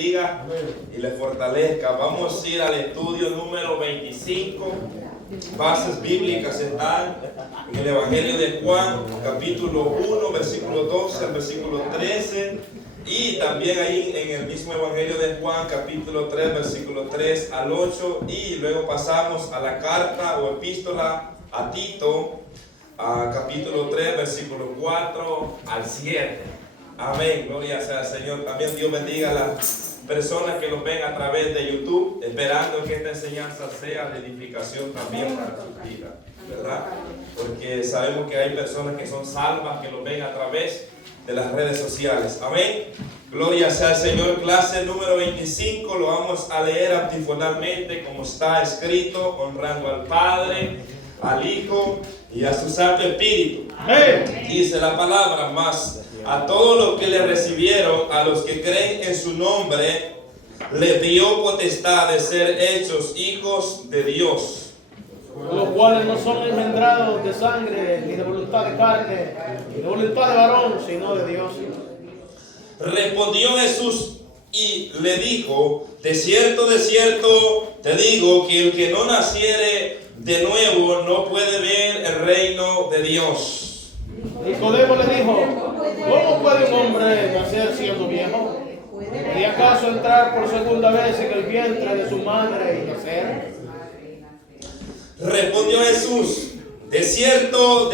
bendiga y le fortalezca. Vamos a ir al estudio número 25. Bases bíblicas están en el Evangelio de Juan, capítulo 1, versículo 12 al versículo 13. Y también ahí en el mismo Evangelio de Juan, capítulo 3, versículo 3 al 8. Y luego pasamos a la carta o epístola a Tito, capítulo 3, versículo 4 al 7. Amén, gloria sea al Señor. También Dios bendiga a las personas que nos ven a través de YouTube, esperando que esta enseñanza sea de edificación también para su vida, ¿verdad? Porque sabemos que hay personas que son salvas, que nos ven a través de las redes sociales. Amén, gloria sea al Señor. Clase número 25, lo vamos a leer antifonalmente como está escrito, honrando al Padre, al Hijo y a su Santo Espíritu. Amén. Dice la palabra: más a todos los que le recibieron, a los que creen en su nombre, les dio potestad de ser hechos hijos de Dios, los cuales no son engendrados de sangre, ni de voluntad de carne, ni de voluntad de varón, sino de Dios. Respondió Jesús y le dijo: de cierto, te digo que el que no naciere de nuevo no puede ver el reino de Dios. Nicodemo le dijo: ¿cómo puede un hombre nacer siendo viejo? ¿Y acaso entrar por segunda vez en el vientre de su madre y nacer? Respondió Jesús: de cierto,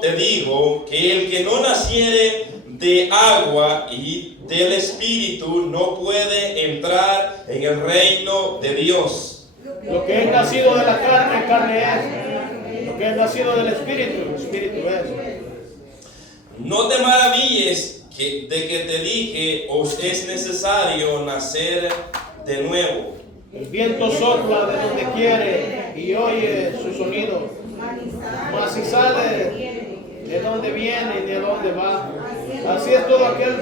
te digo que el que no naciere de agua y del Espíritu no puede entrar en el reino de Dios. Lo que es nacido de la carne, carne es. Lo que es nacido del Espíritu, Espíritu es. No te maravilles de que te dije: os es necesario nacer de nuevo. El viento sopla de donde quiere y oye su sonido, mas si sale de donde viene y de donde va. Así es todo aquel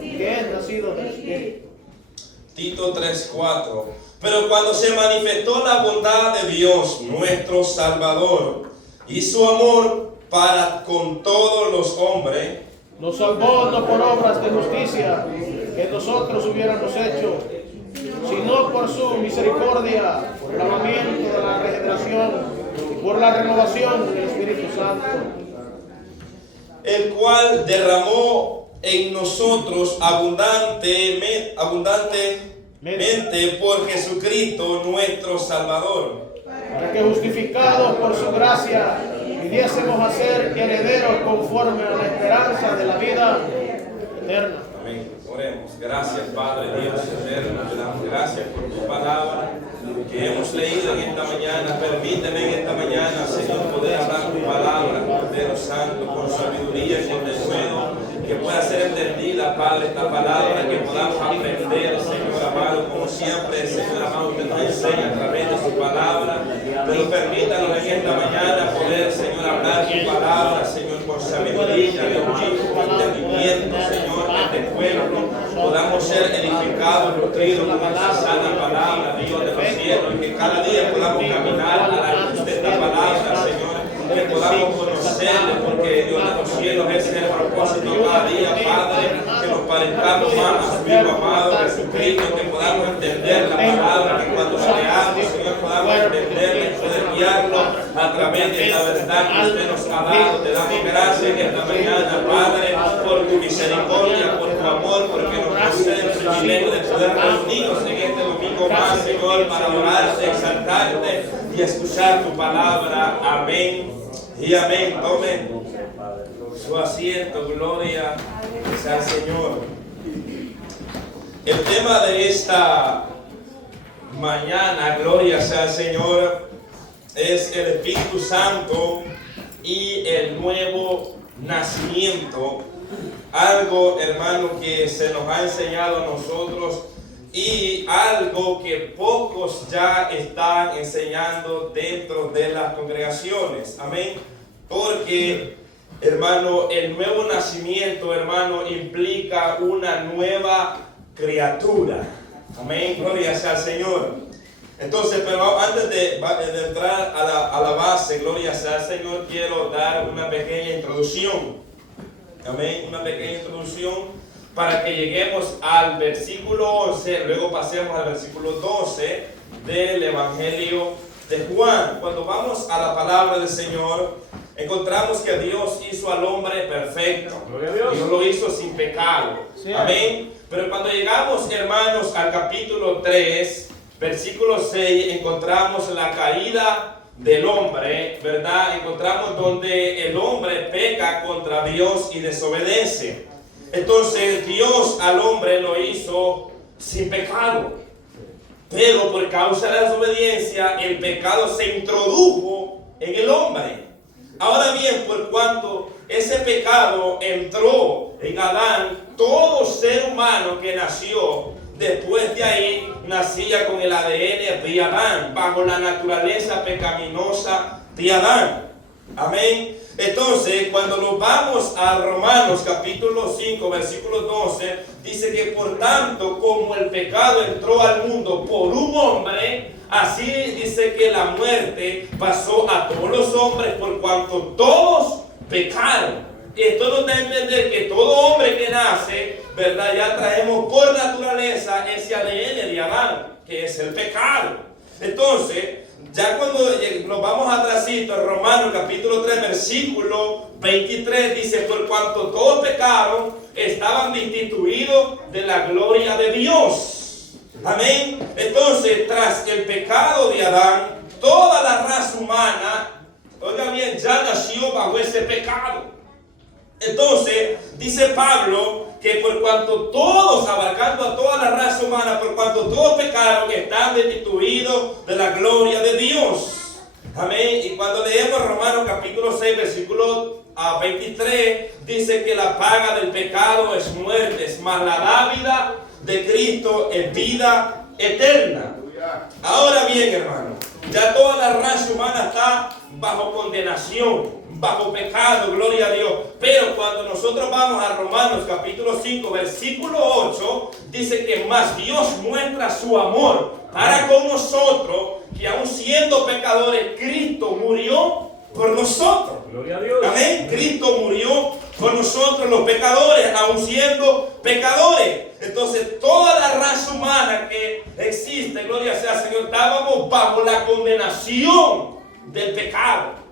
que es nacido del Espíritu. Tito 3:4. Pero cuando se manifestó la bondad de Dios nuestro Salvador y su amor para con todos los hombres, nos salvó no por obras de justicia que nosotros hubiéramos hecho, sino por su misericordia, por el lavamiento de la regeneración y por la renovación del Espíritu Santo, el cual derramó en nosotros abundantemente por Jesucristo nuestro Salvador, para que justificados por su gracia pidiésemos a ser herederos conforme a la esperanza de la vida eterna. Amén. Oremos. Gracias, Padre Dios eterno, te damos gracias por tu palabra que hemos leído en esta mañana. Permíteme en esta mañana, Señor, poder hablar tu palabra, Cordero Santo, con sabiduría y con denuedo, que pueda ser entendida, Padre, esta palabra, que podamos aprender, Señor amado, como siempre, Señor amado, usted nos enseña a través de su palabra. Pero permítanos en esta mañana poder, Señor, hablar tu palabra, Señor, con sabiduría, con entendimiento, Señor, que este pueblo podamos ser edificados, nutridos con esta sana palabra, Dios de los cielos, y que cada día podamos caminar a la luz de esta palabra, Señor, que podamos conocerle, porque Dios de los cielos, ese es el propósito cada día, Padre, que nos parezcamos más a su Hijo amado Jesucristo, que podamos entender la palabra, que cuando leamos, Señor, podamos entenderla y poder guiarlo a través de la verdad que usted nos ha dado. Te damos gracias en esta mañana, Padre, por tu misericordia, por tu amor, porque nos concede el privilegio de poder reunirnos en este domingo más, Señor, para adorarte, exaltarte y escuchar tu palabra. Amén y amén. Tomen su asiento, gloria sea al Señor. El tema de esta mañana, gloria sea al Señor, es el Espíritu Santo y el nuevo nacimiento. Algo, hermano, que se nos ha enseñado a nosotros y algo que pocos ya están enseñando dentro de las congregaciones. Amén. Porque, hermano, el nuevo nacimiento, hermano, implica una nueva criatura. Amén. Gloria sea al Señor. Entonces, pero antes de entrar a la base, gloria sea al Señor, quiero dar una pequeña introducción. Amén. Una pequeña introducción para que lleguemos al versículo 11, luego pasemos al versículo 12 del Evangelio de Juan. Cuando vamos a la palabra del Señor, encontramos que Dios hizo al hombre perfecto. Dios lo hizo sin pecado. Sí. Amén. Pero cuando llegamos, hermanos, al capítulo 3, versículo 6, encontramos la caída del hombre, ¿verdad? Encontramos donde el hombre peca contra Dios y desobedece. Entonces Dios al hombre lo hizo sin pecado, pero por causa de la desobediencia el pecado se introdujo en el hombre. Ahora bien, por cuanto ese pecado entró en Adán, todo ser humano que nació después de ahí nacía con el ADN de Adán, bajo la naturaleza pecaminosa de Adán. Amén. Entonces, cuando nos vamos a Romanos capítulo 5, versículo 12, dice que por tanto, como el pecado entró al mundo por un hombre, así dice que la muerte pasó a todos los hombres por cuanto todos pecaron. Esto nos da a entender que todo hombre que nace, ¿verdad? Ya traemos por naturaleza ese ADN de Adán, que es el pecado. Entonces, ya cuando nos vamos atrásito, en Romanos capítulo 3, versículo 23, dice, por cuanto todos pecaron, estaban destituidos de la gloria de Dios. Amén. Entonces, tras el pecado de Adán, toda la raza humana, oiga bien, ya nació bajo ese pecado. Entonces, dice Pablo que por cuanto todos, abarcando a toda la raza humana, por cuanto todos pecaron, están destituidos de la gloria de Dios. Amén. Y cuando leemos Romanos capítulo 6, versículo 23, dice que la paga del pecado es muerte, mas la dávida de Cristo es vida eterna. Ahora bien, hermano, ya toda la raza humana está bajo condenación, bajo pecado, gloria a Dios. Pero cuando nosotros vamos a Romanos capítulo 5, versículo 8, dice que más Dios muestra su amor para con nosotros, que aun siendo pecadores, Cristo murió por nosotros. Gloria a Dios. Amén. Cristo murió por nosotros los pecadores, aun siendo pecadores. Entonces toda la raza humana que existe, gloria sea al Señor, estábamos bajo la condenación del pecado.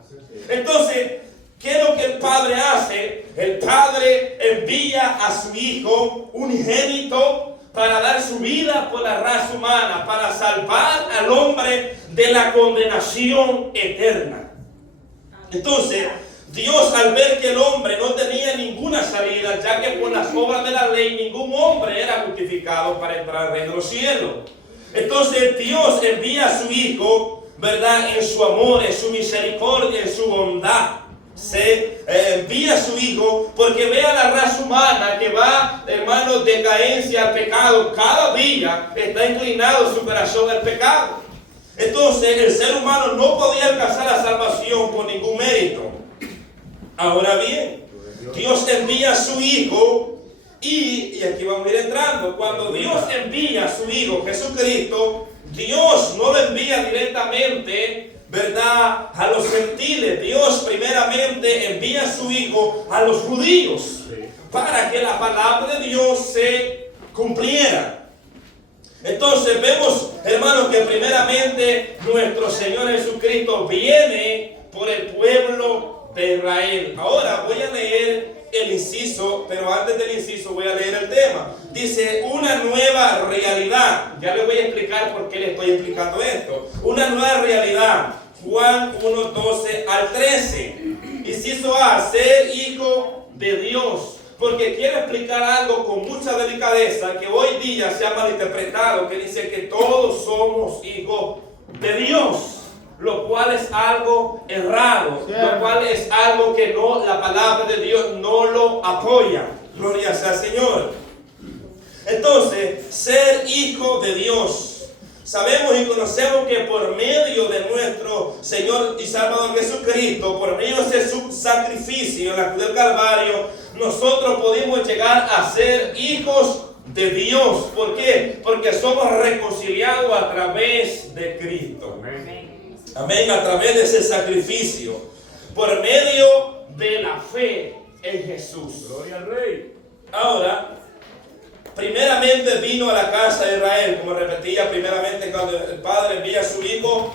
Entonces, ¿qué es lo que el Padre hace? El Padre envía a su Hijo unigénito para dar su vida por la raza humana, para salvar al hombre de la condenación eterna. Entonces, Dios, al ver que el hombre no tenía ninguna salida, ya que por las obras de la ley ningún hombre era justificado para entrar al reino de los cielos, entonces Dios envía a su Hijo, ¿verdad? En su amor, en su misericordia, en su bondad. Se envía a su Hijo porque ve a la raza humana que va, hermanos, de caencia al pecado. Cada día está inclinado su corazón al pecado. Entonces el ser humano no podía alcanzar la salvación por ningún mérito. Ahora bien, Dios envía a su Hijo y aquí vamos a ir entrando. Cuando Dios envía a su Hijo Jesucristo, Dios no lo envía directamente, ¿verdad?, a los gentiles. Dios primeramente envía a su Hijo a los judíos para que la palabra de Dios se cumpliera. Entonces vemos, hermanos, que primeramente nuestro Señor Jesucristo viene por el pueblo de Israel. Ahora voy a leer el inciso, pero antes del inciso voy a leer el tema. Dice, una nueva realidad. Ya les voy a explicar por qué les estoy explicando esto. Una nueva realidad. Juan 1, 12 al 13. Inciso A, ser hijo de Dios. Porque quiero explicar algo con mucha delicadeza que hoy día se ha malinterpretado, que dice que todos somos hijos de Dios, lo cual es algo errado, lo cual es algo que no, la palabra de Dios no lo apoya. Gloria sea al Señor. Entonces, ser hijo de Dios. Sabemos y conocemos que por medio de nuestro Señor y Salvador Jesucristo, por medio de su sacrificio en la cruz del Calvario, nosotros podemos llegar a ser hijos de Dios. ¿Por qué? Porque somos reconciliados a través de Cristo. Amén. Amén, a través de ese sacrificio, por medio de la fe en Jesús. Gloria al Rey. Ahora, primeramente vino a la casa de Israel, como repetía, primeramente cuando el Padre envía a su Hijo,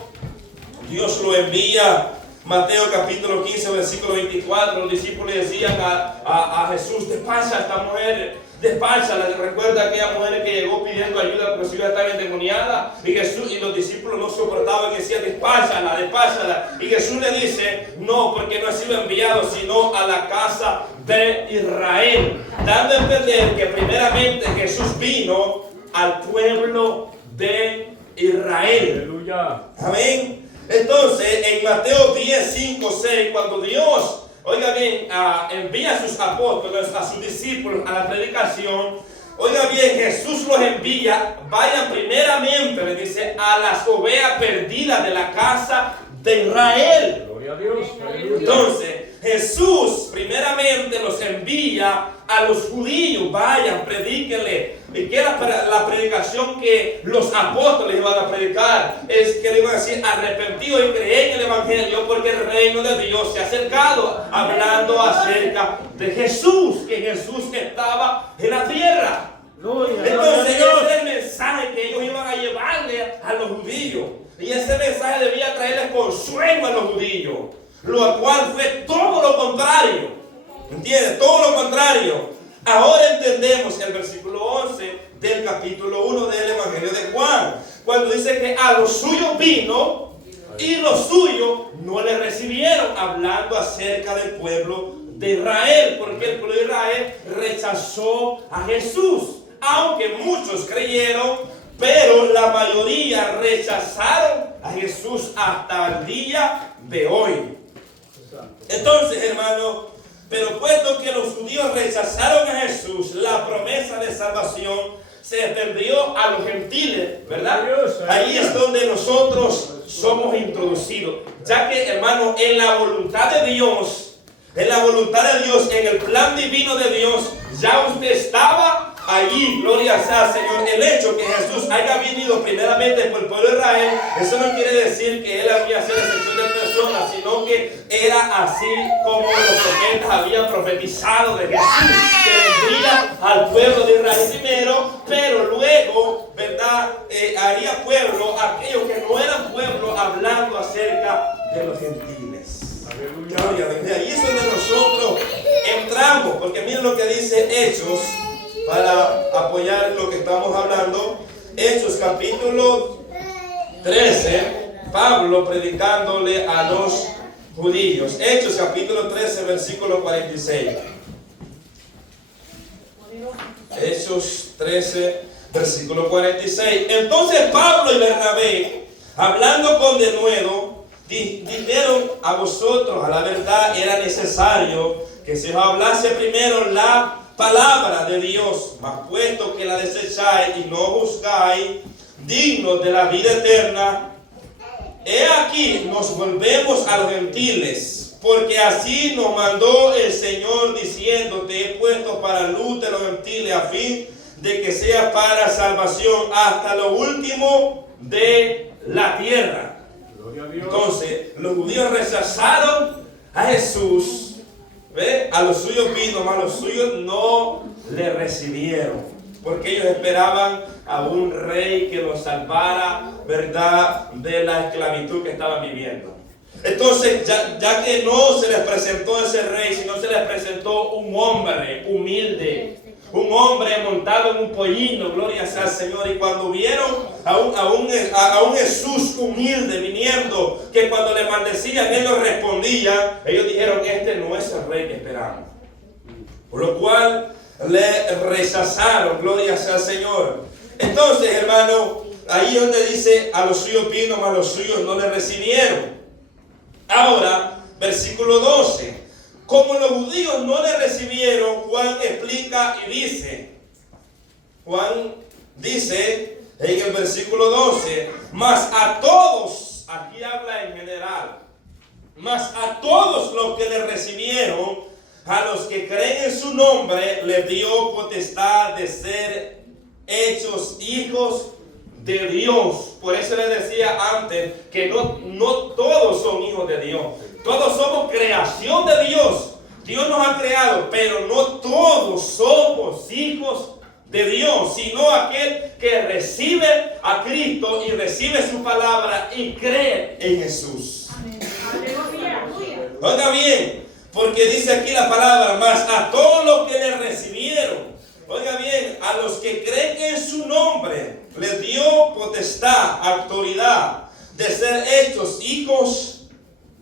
Dios lo envía. Mateo capítulo 15, versículo 24, los discípulos decían a Jesús: despacha a esta mujer, despáchala. Recuerda aquella mujer que llegó pidiendo ayuda porque su hija estaba endemoniada, y Jesús y los discípulos no soportaban y decían: despáchala, despáchala. Y Jesús le dice: no, porque no ha sido enviado sino a la casa de Israel, dando a entender que primeramente Jesús vino al pueblo de Israel. Aleluya. Amén. Entonces, en Mateo 10, 5, 6, cuando Dios, oiga bien, envía a sus apóstoles, a sus discípulos a la predicación, oiga bien, Jesús los envía, vayan primeramente, le dice, a las ovejas perdidas de la casa de Israel. Gloria a Dios. Aleluya. Entonces, Jesús primeramente los envía a los judíos: vayan, predíquenle. ¿Y qué era la predicación que los apóstoles iban a predicar? Es que le iban a decir: arrepentidos y creed en el Evangelio, porque el reino de Dios se ha acercado, hablando acerca de Jesús, que Jesús estaba en la tierra. Entonces, ese es el mensaje que ellos iban a llevarle a los judíos. Y ese mensaje debía traerles consuelo a los judíos, lo cual fue todo lo contrario. ¿Entiendes? Todo lo contrario. Ahora entendemos el versículo 11 del capítulo 1 del Evangelio de Juan, cuando dice que a los suyos vino y los suyos no le recibieron, hablando acerca del pueblo de Israel, porque el pueblo de Israel rechazó a Jesús, aunque muchos creyeron, pero la mayoría rechazaron a Jesús hasta el día de hoy. Entonces, hermano, pero puesto que los judíos rechazaron a Jesús, la promesa de salvación se extendió a los gentiles, ¿verdad? Ahí es donde nosotros somos introducidos, ya que, hermano, en la voluntad de Dios, en el plan divino de Dios, ya usted estaba allí. Gloria sea al Señor. El hecho que Jesús haya venido primeramente por el pueblo de Israel, eso no quiere decir que Él había sido excepción de personas, sino que era así como los profetas habían profetizado de Jesús, que vendría al pueblo de Israel primero, pero luego, ¿verdad? Haría pueblo aquellos que no eran pueblo, hablando acerca de los gentiles. Aleluya. Ahí es donde nosotros entramos, porque miren lo que dice Hechos, para apoyar lo que estamos hablando. Hechos capítulo 13, Pablo predicándole a los judíos. Hechos capítulo 13, versículo 46. Hechos 13, versículo 46. Entonces Pablo y Bernabé, hablando con denuedo, dijeron: a vosotros, a la verdad, era necesario que se os hablase primero la palabra de Dios, mas puesto que la desecháis y no juzgáis dignos de la vida eterna, he aquí nos volvemos a los gentiles, porque así nos mandó el Señor, diciendo: te he puesto para luz de los gentiles, a fin de que sea para salvación hasta lo último de la tierra. Entonces, los judíos rechazaron a Jesús. ¿Ve? A los suyos vino, mas los suyos no le recibieron, porque ellos esperaban a un rey que los salvara, ¿verdad?, de la esclavitud que estaban viviendo. Entonces, ya que no se les presentó ese rey, sino se les presentó un hombre humilde, un hombre montado en un pollino, gloria sea al Señor. Y cuando vieron a un Jesús humilde viniendo, que cuando le maldecían Él los respondía, ellos dijeron: este no es el rey que esperamos. Por lo cual le rechazaron, gloria sea al Señor. Entonces, hermano, ahí donde dice: a los suyos vino, mas los suyos no le recibieron. Ahora, versículo 12. Como los judíos no le recibieron, Juan explica y dice, Juan dice en el versículo 12: mas a todos, aquí habla en general, mas a todos los que le recibieron, a los que creen en su nombre, les dio potestad de ser hechos hijos de Dios. Por eso les decía antes que no todos son hijos de Dios. Todos somos creación de Dios. Dios nos ha creado, pero no todos somos hijos de Dios, sino aquel que recibe a Cristo y recibe su palabra y cree en Jesús. Oiga bien, porque dice aquí la palabra, más a todos los que le recibieron. Oiga bien, a los que creen en su nombre, les dio potestad, autoridad de ser hechos hijos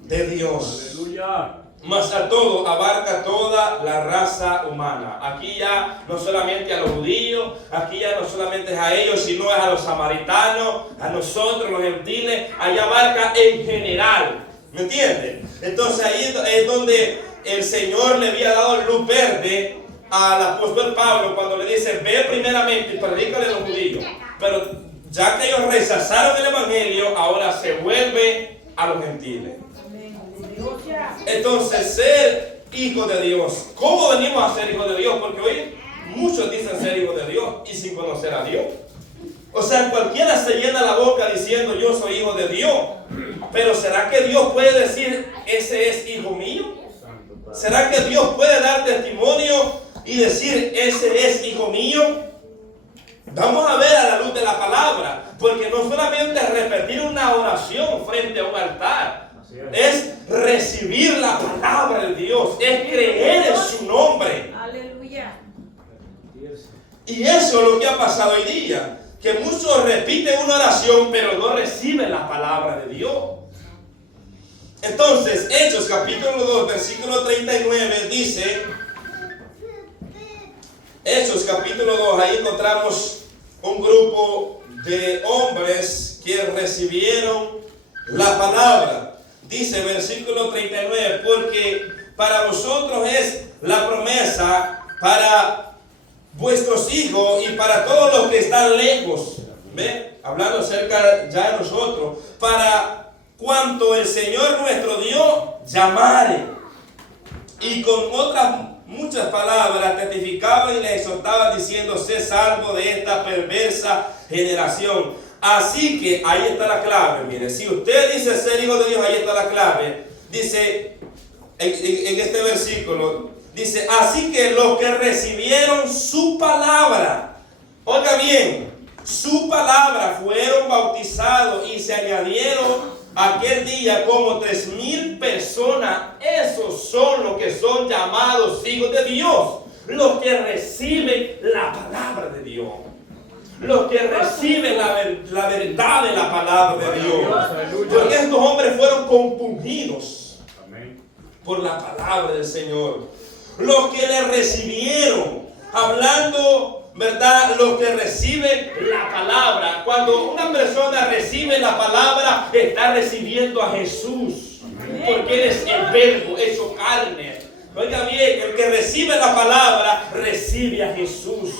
de Dios. Aleluya. Mas a todo abarca toda la raza humana. Aquí ya no solamente a los judíos, aquí ya no solamente es a ellos, sino es a los samaritanos, a nosotros los gentiles, allá abarca en general. ¿Me entiende? Entonces ahí es donde el Señor le había dado luz verde al apóstol Pablo cuando le dice, ve primeramente y predícale a los judíos. Pero ya que ellos rechazaron el evangelio, ahora se vuelve a los gentiles. Entonces, ser hijo de Dios. ¿Cómo venimos a ser hijos de Dios? Porque hoy muchos dicen ser hijos de Dios y sin conocer a Dios. O sea, cualquiera se llena la boca diciendo yo soy hijo de Dios. Pero ¿será que Dios puede decir ese es hijo mío? ¿Será que Dios puede dar testimonio y decir ese es hijo mío? Vamos a ver a la luz de la palabra. Porque no solamente es repetir una oración frente a un altar. Es recibir la palabra de Dios, es creer en su nombre. Aleluya. Y eso es lo que ha pasado hoy día, que muchos repiten una oración pero no reciben la palabra de Dios. Entonces, Hechos capítulo 2, versículo 39 dice, Hechos capítulo 2, ahí encontramos un grupo de hombres que recibieron la palabra. Dice versículo 39, porque para vosotros es la promesa, para vuestros hijos y para todos los que están lejos. ¿Ve? Hablando acerca ya de nosotros. Para cuanto el Señor nuestro Dios llamare. Y con otras muchas palabras testificaba y le exhortaba diciendo, sé salvo de esta perversa generación. Así que ahí está la clave, mire, si usted dice ser hijo de Dios, ahí está la clave. Dice en este versículo, dice, así que los que recibieron su palabra, oiga bien, su palabra, fueron bautizados y se añadieron aquel día como 3,000 personas. Esos son los que son llamados hijos de Dios, los que reciben la palabra de Dios. Los que reciben la verdad de la palabra de Dios. Porque estos hombres fueron compungidos por la palabra del Señor. Los que le recibieron, hablando, ¿verdad? Los que reciben la palabra. Cuando una persona recibe la palabra, está recibiendo a Jesús. Porque Él es el verbo hecho carne. Oiga bien, el que recibe la palabra, recibe a Jesús.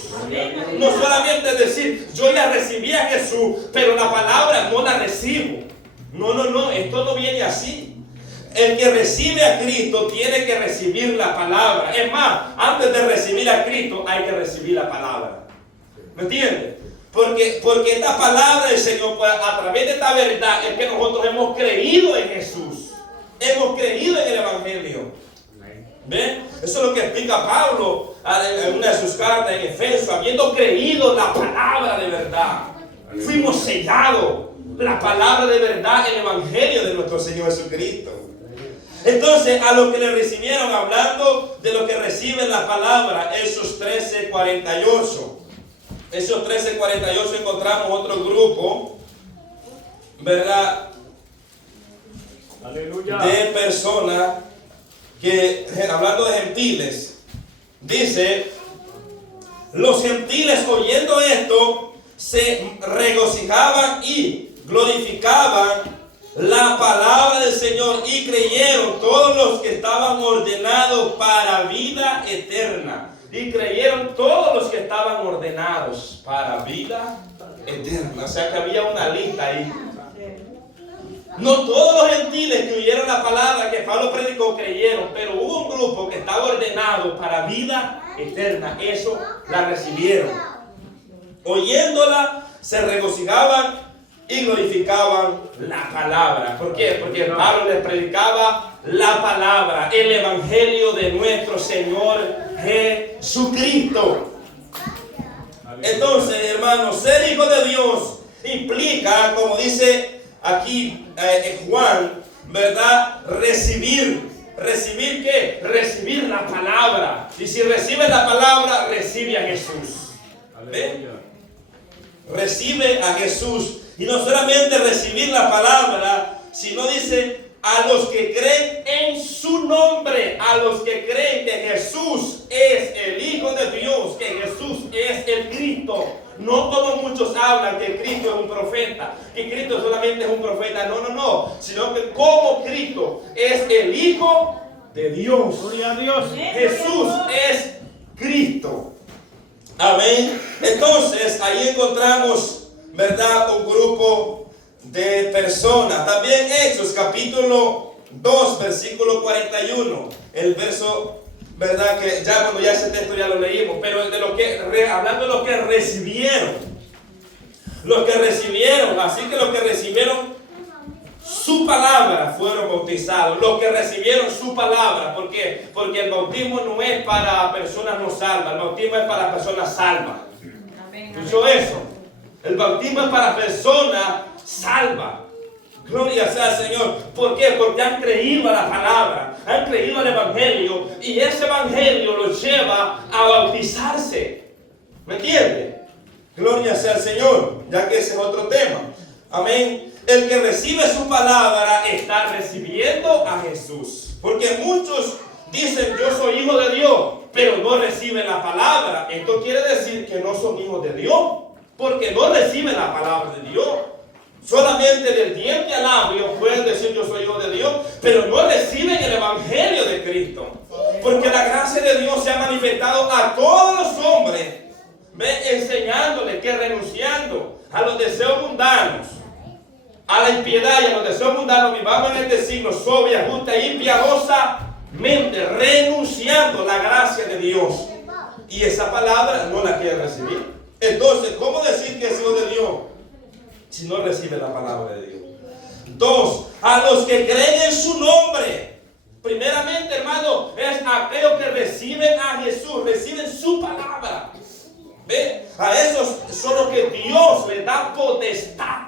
No solamente decir, yo ya recibí a Jesús, pero la palabra no la recibo. No, esto no viene así. El que recibe a Cristo tiene que recibir la palabra. Es más, antes de recibir a Cristo, hay que recibir la palabra. ¿Me entiende? Porque esta palabra del Señor, a través de esta verdad, es que nosotros hemos creído en Jesús. Hemos creído en el Evangelio. ¿Ven? Eso es lo que explica Pablo en una de sus cartas en Efesios. Habiendo creído la palabra de verdad, fuimos sellados. La palabra de verdad, el Evangelio de nuestro Señor Jesucristo. Entonces, a los que le recibieron, hablando de los que reciben la palabra, Hechos 13:48. Hechos 13:48 encontramos otro grupo, ¿verdad? Aleluya. De personas que, hablando de gentiles, dice, los gentiles oyendo esto, se regocijaban y glorificaban la palabra del Señor y creyeron todos los que estaban ordenados para vida eterna. Y creyeron todos los que estaban ordenados para vida eterna. O sea que había una lista ahí. No todos los gentiles que oyeron la palabra que Pablo predicó creyeron, pero hubo un grupo que estaba ordenado para vida eterna. Eso la recibieron. Oyéndola, se regocijaban y glorificaban la palabra. ¿Por qué? Porque Pablo les predicaba la palabra, el evangelio de nuestro Señor Jesucristo. Entonces, hermanos, ser hijo de Dios implica, como dice aquí Juan, ¿verdad? Recibir. ¿Recibir qué? Recibir la palabra. Y si recibe la palabra, recibe a Jesús. ¿Ve? Recibe a Jesús. Y no solamente recibir la palabra, sino dice a los que creen en su nombre, a los que creen que Jesús es el Hijo de Dios, que Jesús es el Cristo. No como muchos hablan que Cristo es un profeta, que Cristo solamente es un profeta. No, sino que como Cristo es el Hijo de Dios. Gloria a Dios. Jesús es Cristo. Amén. Entonces ahí encontramos, ¿verdad?, un grupo de personas. También Hechos capítulo 2 versículo 41. El verso, ¿verdad?, que ya cuando ya ese texto ya lo leímos, pero de lo que, hablando de los que recibieron, así que los que recibieron su palabra fueron bautizados. Los que recibieron su palabra, ¿por qué? Porque el bautismo no es para personas no salvas, el bautismo es para personas salvas. ¿Escuchó eso? El bautismo es para personas salvas. Gloria sea al Señor. ¿Por qué? Porque han creído a la palabra, han creído al evangelio, y ese evangelio los lleva a bautizarse. ¿Me entiende? Gloria sea al Señor, ya que ese es otro tema. Amén. El que recibe su palabra está recibiendo a Jesús. Porque muchos dicen yo soy hijo de Dios, pero no reciben la palabra. Esto quiere decir que no son hijos de Dios, porque no reciben la palabra de Dios. Solamente del diente al labio pueden decir yo soy hijo de Dios, pero no reciben el evangelio de Cristo. Porque la gracia de Dios se ha manifestado a todos los hombres, enseñándoles que renunciando a los deseos mundanos, a la impiedad y a los deseos mundanos, vivamos en este siglo sobria, justa y piadosamente, renunciando a la gracia de Dios. Y esa palabra no la quiere recibir. Entonces, ¿cómo decir que es hijo de Dios si no recibe la palabra de Dios? Dos, a los que creen en su nombre. Primeramente, hermano, es aquellos que reciben a Jesús, reciben su palabra. ¿Ve? A esos son los que Dios les da potestad.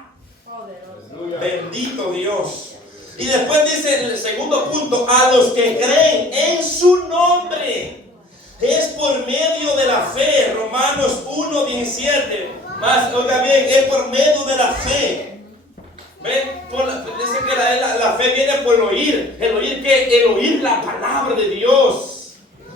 Bendito Dios. Y después dice en el segundo punto, a los que creen en su nombre. Es por medio de la fe. Romanos 1:17. Más, oiga bien, es por medio de la fe. ¿Ven? Dice que la fe viene por el oír. ¿El oír qué? El oír la palabra de Dios.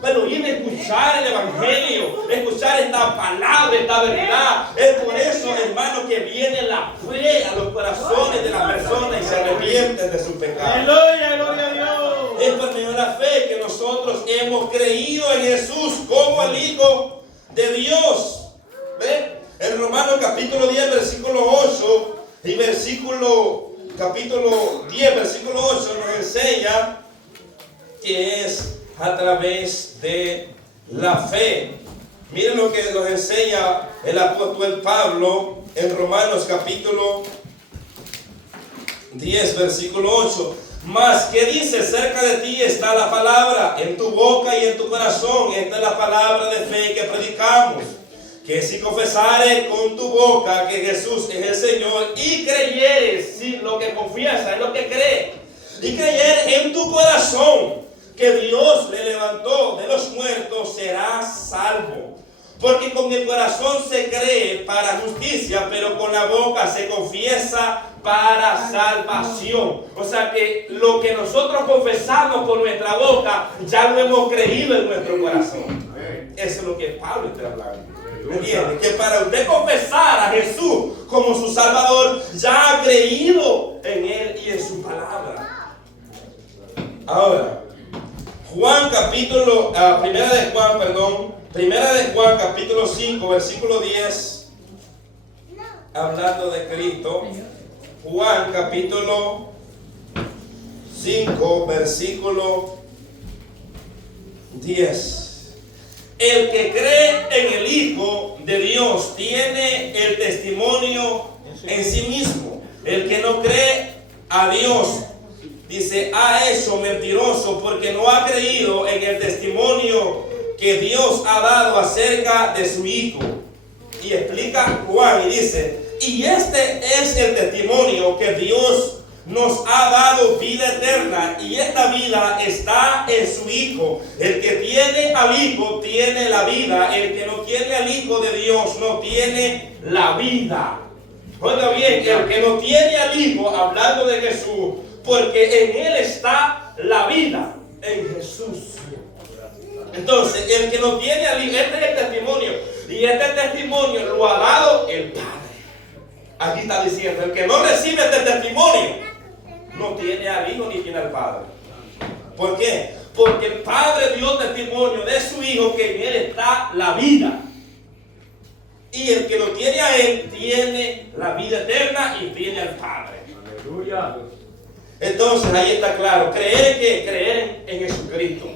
El oír, escuchar el evangelio, escuchar esta palabra, esta verdad. Es por eso, hermano, que viene la fe a los corazones de las personas y se arrepienten de su pecado. Aleluya, gloria a Dios. Es por medio de la fe que nosotros hemos creído en Jesús como el Hijo de Dios. ¿Ven? En Romanos capítulo 10, versículo 8 y capítulo 10, versículo 8 nos enseña que es a través de la fe. Miren lo que nos enseña el apóstol Pablo en Romanos capítulo 10, versículo 8. Mas, ¿qué dice? Cerca de ti está la palabra, en tu boca y en tu corazón. Esta es la palabra de fe que predicamos. Que si confesares con tu boca que Jesús es el Señor y creyeres, si lo que confiesa es lo que cree, y creyeres en tu corazón que Dios le levantó de los muertos, serás salvo. Porque con el corazón se cree para justicia, pero con la boca se confiesa para salvación. O sea que lo que nosotros confesamos con nuestra boca, ya lo hemos creído en nuestro corazón. Eso es lo que Pablo está hablando. ¿Me entiende? Que para usted confesar a Jesús como su Salvador, ya ha creído en Él y en su palabra. Ahora, Primera de Juan capítulo 5 versículo 10, hablando de Cristo. Juan capítulo 5 versículo 10. El que cree en el Hijo de Dios tiene el testimonio en sí mismo. El que no cree a Dios, dice, ha hecho mentiroso, porque no ha creído en el testimonio que Dios ha dado acerca de su Hijo. Y explica Juan y dice, y este es el testimonio que Dios nos ha dado vida eterna, y esta vida está en su Hijo. El que tiene al Hijo tiene la vida. El que no tiene al Hijo de Dios no tiene la vida. Oiga bien, el que no tiene al Hijo, hablando de Jesús, porque en Él está la vida, en Jesús. Entonces, el que no tiene al Hijo, este es el testimonio, y este testimonio lo ha dado el Padre. Aquí está diciendo, el que no recibe este testimonio, no tiene al Hijo ni tiene al Padre. ¿Por qué? Porque el Padre dio testimonio de su Hijo que en Él está la vida. Y el que lo tiene a Él tiene la vida eterna y tiene al Padre. Aleluya. Entonces ahí está claro. Creer en Jesucristo,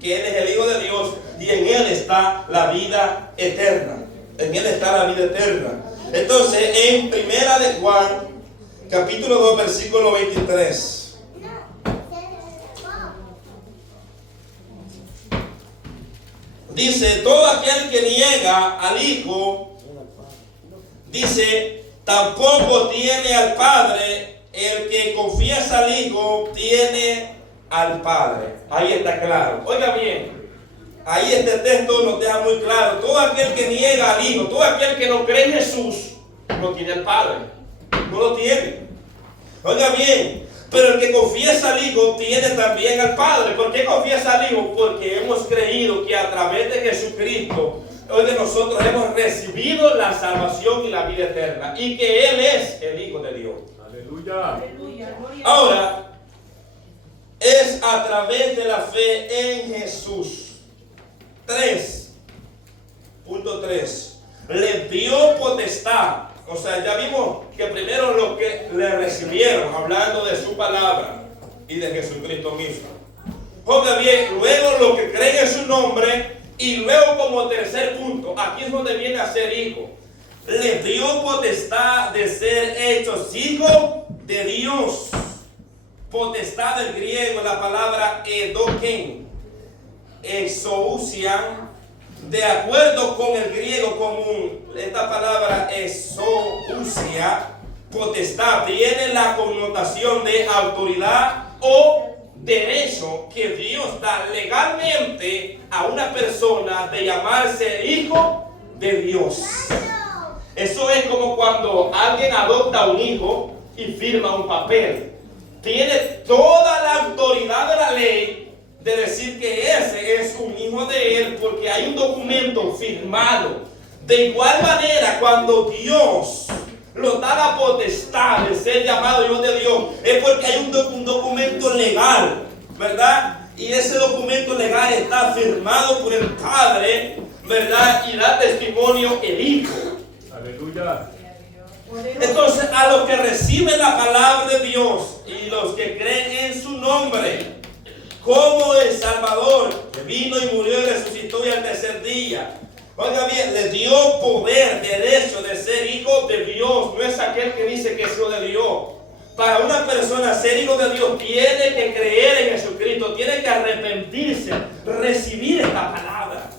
que Él es el Hijo de Dios y en Él está la vida eterna. En Él está la vida eterna. Entonces en Primera de Juan, capítulo 2, versículo 23. Dice, todo aquel que niega al Hijo, dice, tampoco tiene al Padre. El que confiesa al Hijo tiene al Padre. Ahí está claro. Oiga bien, ahí este texto nos deja muy claro. Todo aquel que niega al Hijo, todo aquel que no cree en Jesús, no tiene al Padre. No lo tiene. Oiga bien, pero el que confiesa al Hijo tiene también al Padre. ¿Por qué confiesa al Hijo? Porque hemos creído que a través de Jesucristo, oiga, nosotros hemos recibido la salvación y la vida eterna, y que Él es el Hijo de Dios. Aleluya. Ahora, es a través de la fe en Jesús. 3.3. Le dio potestad. O sea, ya vimos que primero los que le recibieron, hablando de su palabra y de Jesucristo mismo. Oiga bien, luego los que creen en su nombre, y luego como tercer punto, aquí es donde viene a ser hijo. Le dio potestad de ser hechos hijos de Dios. Potestad del griego, la palabra edoken, exousian. De acuerdo con el griego común, esta palabra exousia, potestad, tiene la connotación de autoridad o derecho que Dios da legalmente a una persona de llamarse hijo de Dios. Eso es como cuando alguien adopta un hijo y firma un papel. Tiene toda la autoridad de la ley de decir que ese es un hijo de él, porque hay un documento firmado. De igual manera, cuando Dios nos da la potestad de ser llamado hijo de Dios, es porque hay un documento legal, ¿verdad? Y ese documento legal está firmado por el Padre, ¿verdad? Y da testimonio el Hijo. Aleluya. Entonces, a los que reciben la palabra de Dios y los que creen en su nombre, como el Salvador, que vino y murió y resucitó y al tercer día, oiga bien, le dio poder, derecho de ser hijo de Dios. No es aquel que dice que es hijo de Dios. Para una persona ser hijo de Dios tiene que creer en Jesucristo, tiene que arrepentirse, recibir esta palabra,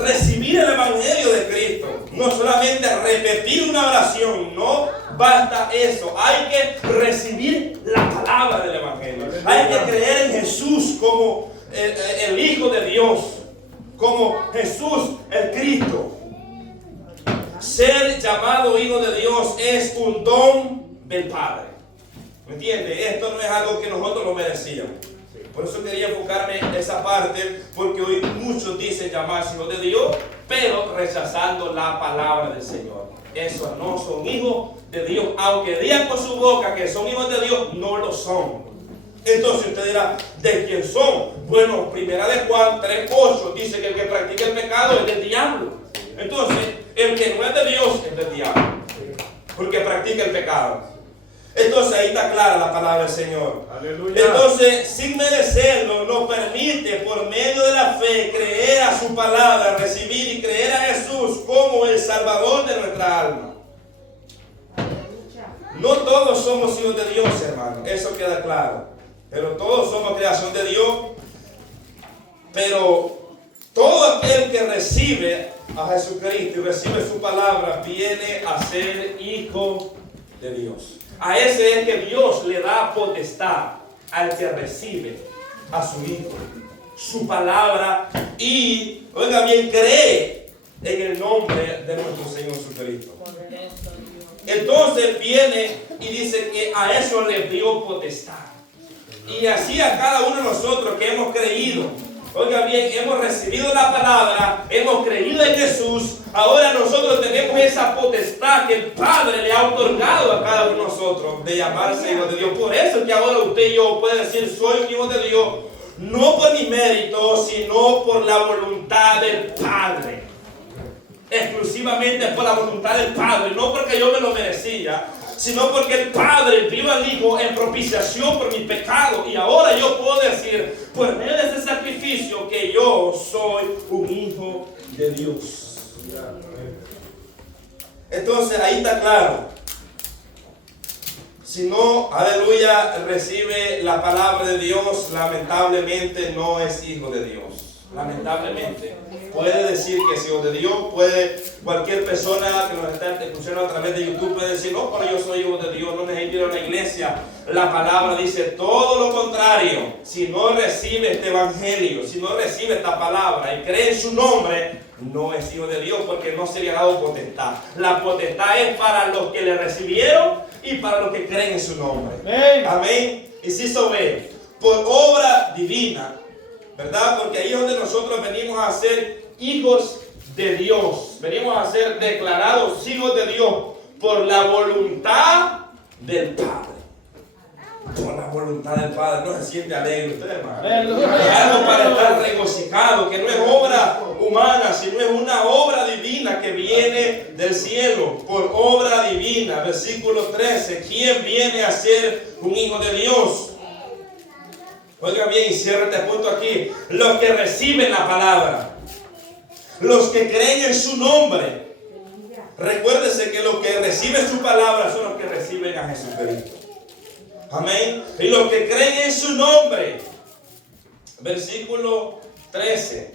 recibir el evangelio de Cristo. No solamente repetir una oración, no basta eso. Hay que recibir la palabra del evangelio. Hay que creer en Jesús como el Hijo de Dios, como Jesús el Cristo. Ser llamado hijo de Dios es un don del Padre. ¿Me entiende? Esto no es algo que nosotros lo merecíamos. Por eso quería enfocarme en esa parte, porque hoy muchos dicen llamarse hijos de Dios, pero rechazando la palabra del Señor. Esos no son hijos de Dios, aunque digan con su boca que son hijos de Dios, no lo son. Entonces usted dirá, ¿de quién son? Bueno, primera de Juan 3:8 dice que el que practica el pecado es del diablo. Entonces, el que no es de Dios es del diablo, porque practica el pecado. Entonces ahí está clara la palabra del Señor. Aleluya. Entonces, sin merecerlo, nos permite por medio de la fe creer a su palabra, recibir y creer a Jesús como el Salvador de nuestra alma. No todos somos hijos de Dios, hermano, eso queda claro. Pero todos somos creación de Dios. Pero todo aquel que recibe a Jesucristo y recibe su palabra viene a ser hijo de Dios. A ese es que Dios le da potestad al que recibe a su hijo, su palabra, y, oiga bien, cree en el nombre de nuestro Señor Jesucristo. Entonces viene y dice que a eso le dio potestad. Y así a cada uno de nosotros que hemos creído, oiga bien, hemos recibido la palabra, hemos creído en Jesús, ahora nosotros tenemos esa potestad que el Padre le ha otorgado a cada uno de nosotros de llamarse hijo de Dios. Por eso que ahora usted y yo puede decir, soy un hijo de Dios, no por mi mérito, sino por la voluntad del Padre. Exclusivamente por la voluntad del Padre, no porque yo me lo merecía, sino porque el Padre envió al Hijo en propiciación por mi pecado. Y ahora yo puedo decir, por medio de ese sacrificio, que yo soy un hijo de Dios. Entonces ahí está claro. Si no, aleluya, recibe la palabra de Dios, lamentablemente no es hijo de Dios. Lamentablemente. Puede decir que es hijo de Dios, puede cualquier persona que nos está escuchando a través de YouTube puede decir, no, pero yo soy hijo de Dios, no necesito ir a la iglesia. La palabra dice todo lo contrario. Si no recibe este evangelio, si no recibe esta palabra y cree en su nombre, no es hijo de Dios, porque no se le ha dado potestad. La potestad es para los que le recibieron y para los que creen en su nombre. Amén. Y si se ve, por obra divina, ¿verdad? Porque ahí es donde nosotros venimos a ser hijos de Dios. Venimos a ser declarados hijos de Dios por la voluntad del Padre. Por la voluntad del Padre. No se siente alegre usted, hermano. Es algo para estar regocijado, que no es obra humana, sino es una obra divina que viene del cielo. Por obra divina. Versículo 13. ¿Quién viene a ser un hijo de Dios? Oiga bien, y cierra este punto aquí. Los que reciben la palabra, los que creen en su nombre. Recuérdese que los que reciben su palabra son los que reciben a Jesucristo. Amén. Y los que creen en su nombre. Versículo 13.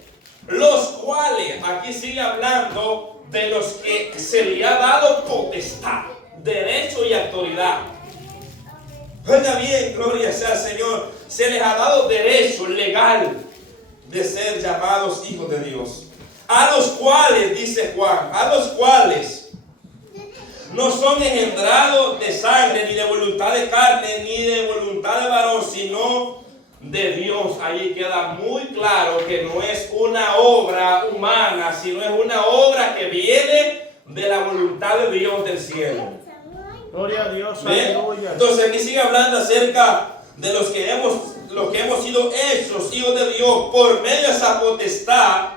Los cuales, aquí sigue hablando de los que se le ha dado potestad, derecho y autoridad. Oiga bien, gloria sea al Señor. Se les ha dado derecho legal de ser llamados hijos de Dios. A los cuales, dice Juan, a los cuales no son engendrados de sangre, ni de voluntad de carne, ni de voluntad de varón, sino de Dios. Ahí queda muy claro que no es una obra humana, sino es una obra que viene de la voluntad de Dios del cielo. Gloria a Dios, aleluya. Entonces aquí sigue hablando acerca de los que hemos sido hechos hijos de Dios por medio de esa potestad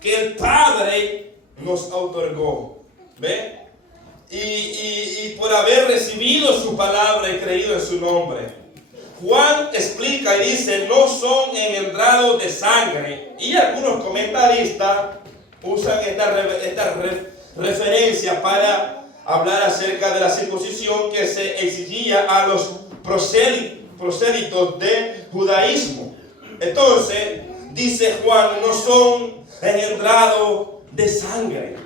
que el Padre nos otorgó. ¿Ve? Y por haber recibido su palabra y creído en su nombre. Juan explica y dice, no son engendrados de sangre. Y algunos comentaristas usan esta referencia para hablar acerca de la circuncisión que se exigía a los prosélitos de judaísmo. Entonces, dice Juan, no son engendrados de sangre.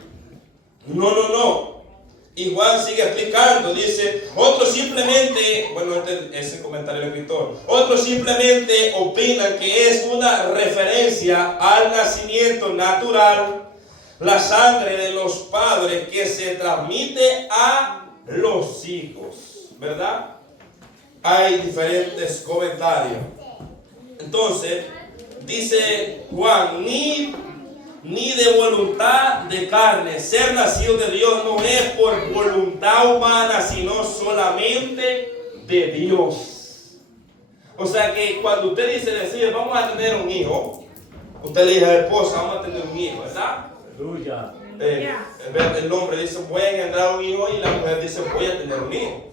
No. Y Juan sigue explicando, dice, otros simplemente, bueno, este es el comentario del escritor, otros simplemente opinan que es una referencia al nacimiento natural, la sangre de los padres que se transmite a los hijos, ¿verdad? Hay diferentes comentarios. Entonces, dice Juan, ni de voluntad de carne. Ser nacido de Dios no es por voluntad humana, sino solamente de Dios. O sea que cuando usted dice, vamos a tener un hijo, usted le dice a la esposa, vamos a tener un hijo, ¿verdad? Aleluya. El hombre dice, voy a engendrar un hijo, y la mujer dice, voy a tener un hijo.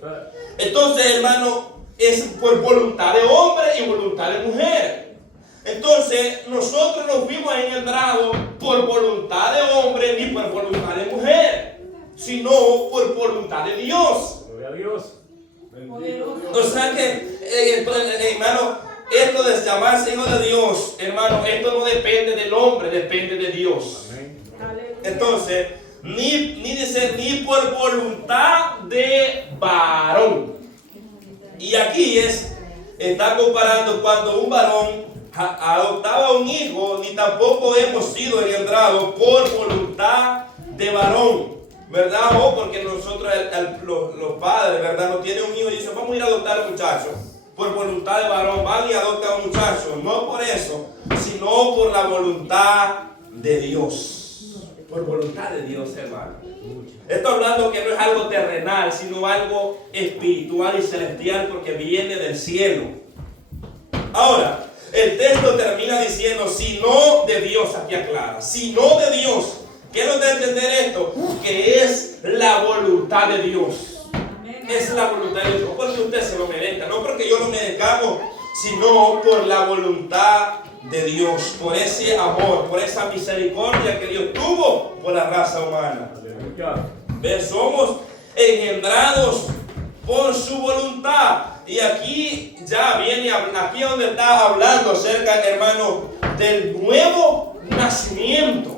Entonces, hermano, es por voluntad de hombre y voluntad de mujer. Entonces, nosotros no fuimos engendrados por voluntad de hombre ni por voluntad de mujer, sino por voluntad de Dios. Gloria a Dios. O sea que, hermano, esto de llamarse hijo de Dios, hermano, esto no depende del hombre, depende de Dios. Entonces, ni por voluntad de varón. Y aquí está comparando cuando un varón adoptaba un hijo, ni tampoco hemos sido engendrados por voluntad de varón, ¿verdad? O porque nosotros, los padres, ¿verdad? No tienen un hijo y dicen, vamos a ir a adoptar a un muchacho. Por voluntad de varón, van y adoptan a un muchacho. No por eso, sino por la voluntad de Dios. Por voluntad de Dios, hermano. Esto hablando que no es algo terrenal, sino algo espiritual y celestial, porque viene del cielo. Ahora, el texto termina diciendo, si no de Dios, aquí aclara, si no de Dios. ¿Qué nos da a entender esto? Que es la voluntad de Dios. Es la voluntad de Dios. No porque usted se lo merezca, no porque yo lo merezcamos, sino por la voluntad de Dios, por ese amor, por esa misericordia que Dios tuvo por la raza humana. Somos engendrados por su voluntad. Y aquí ya viene, aquí donde está hablando acerca, hermano, del nuevo nacimiento.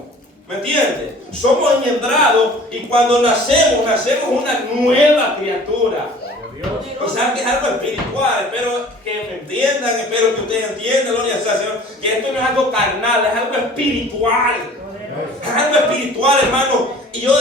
¿Me entiendes? Somos engendrados y cuando nacemos una nueva criatura. O sea que es algo espiritual. Espero que me entiendan, espero que ustedes entiendan, gloria al Señor, que esto no es algo carnal, es algo espiritual. Es algo espiritual, hermano. Y yo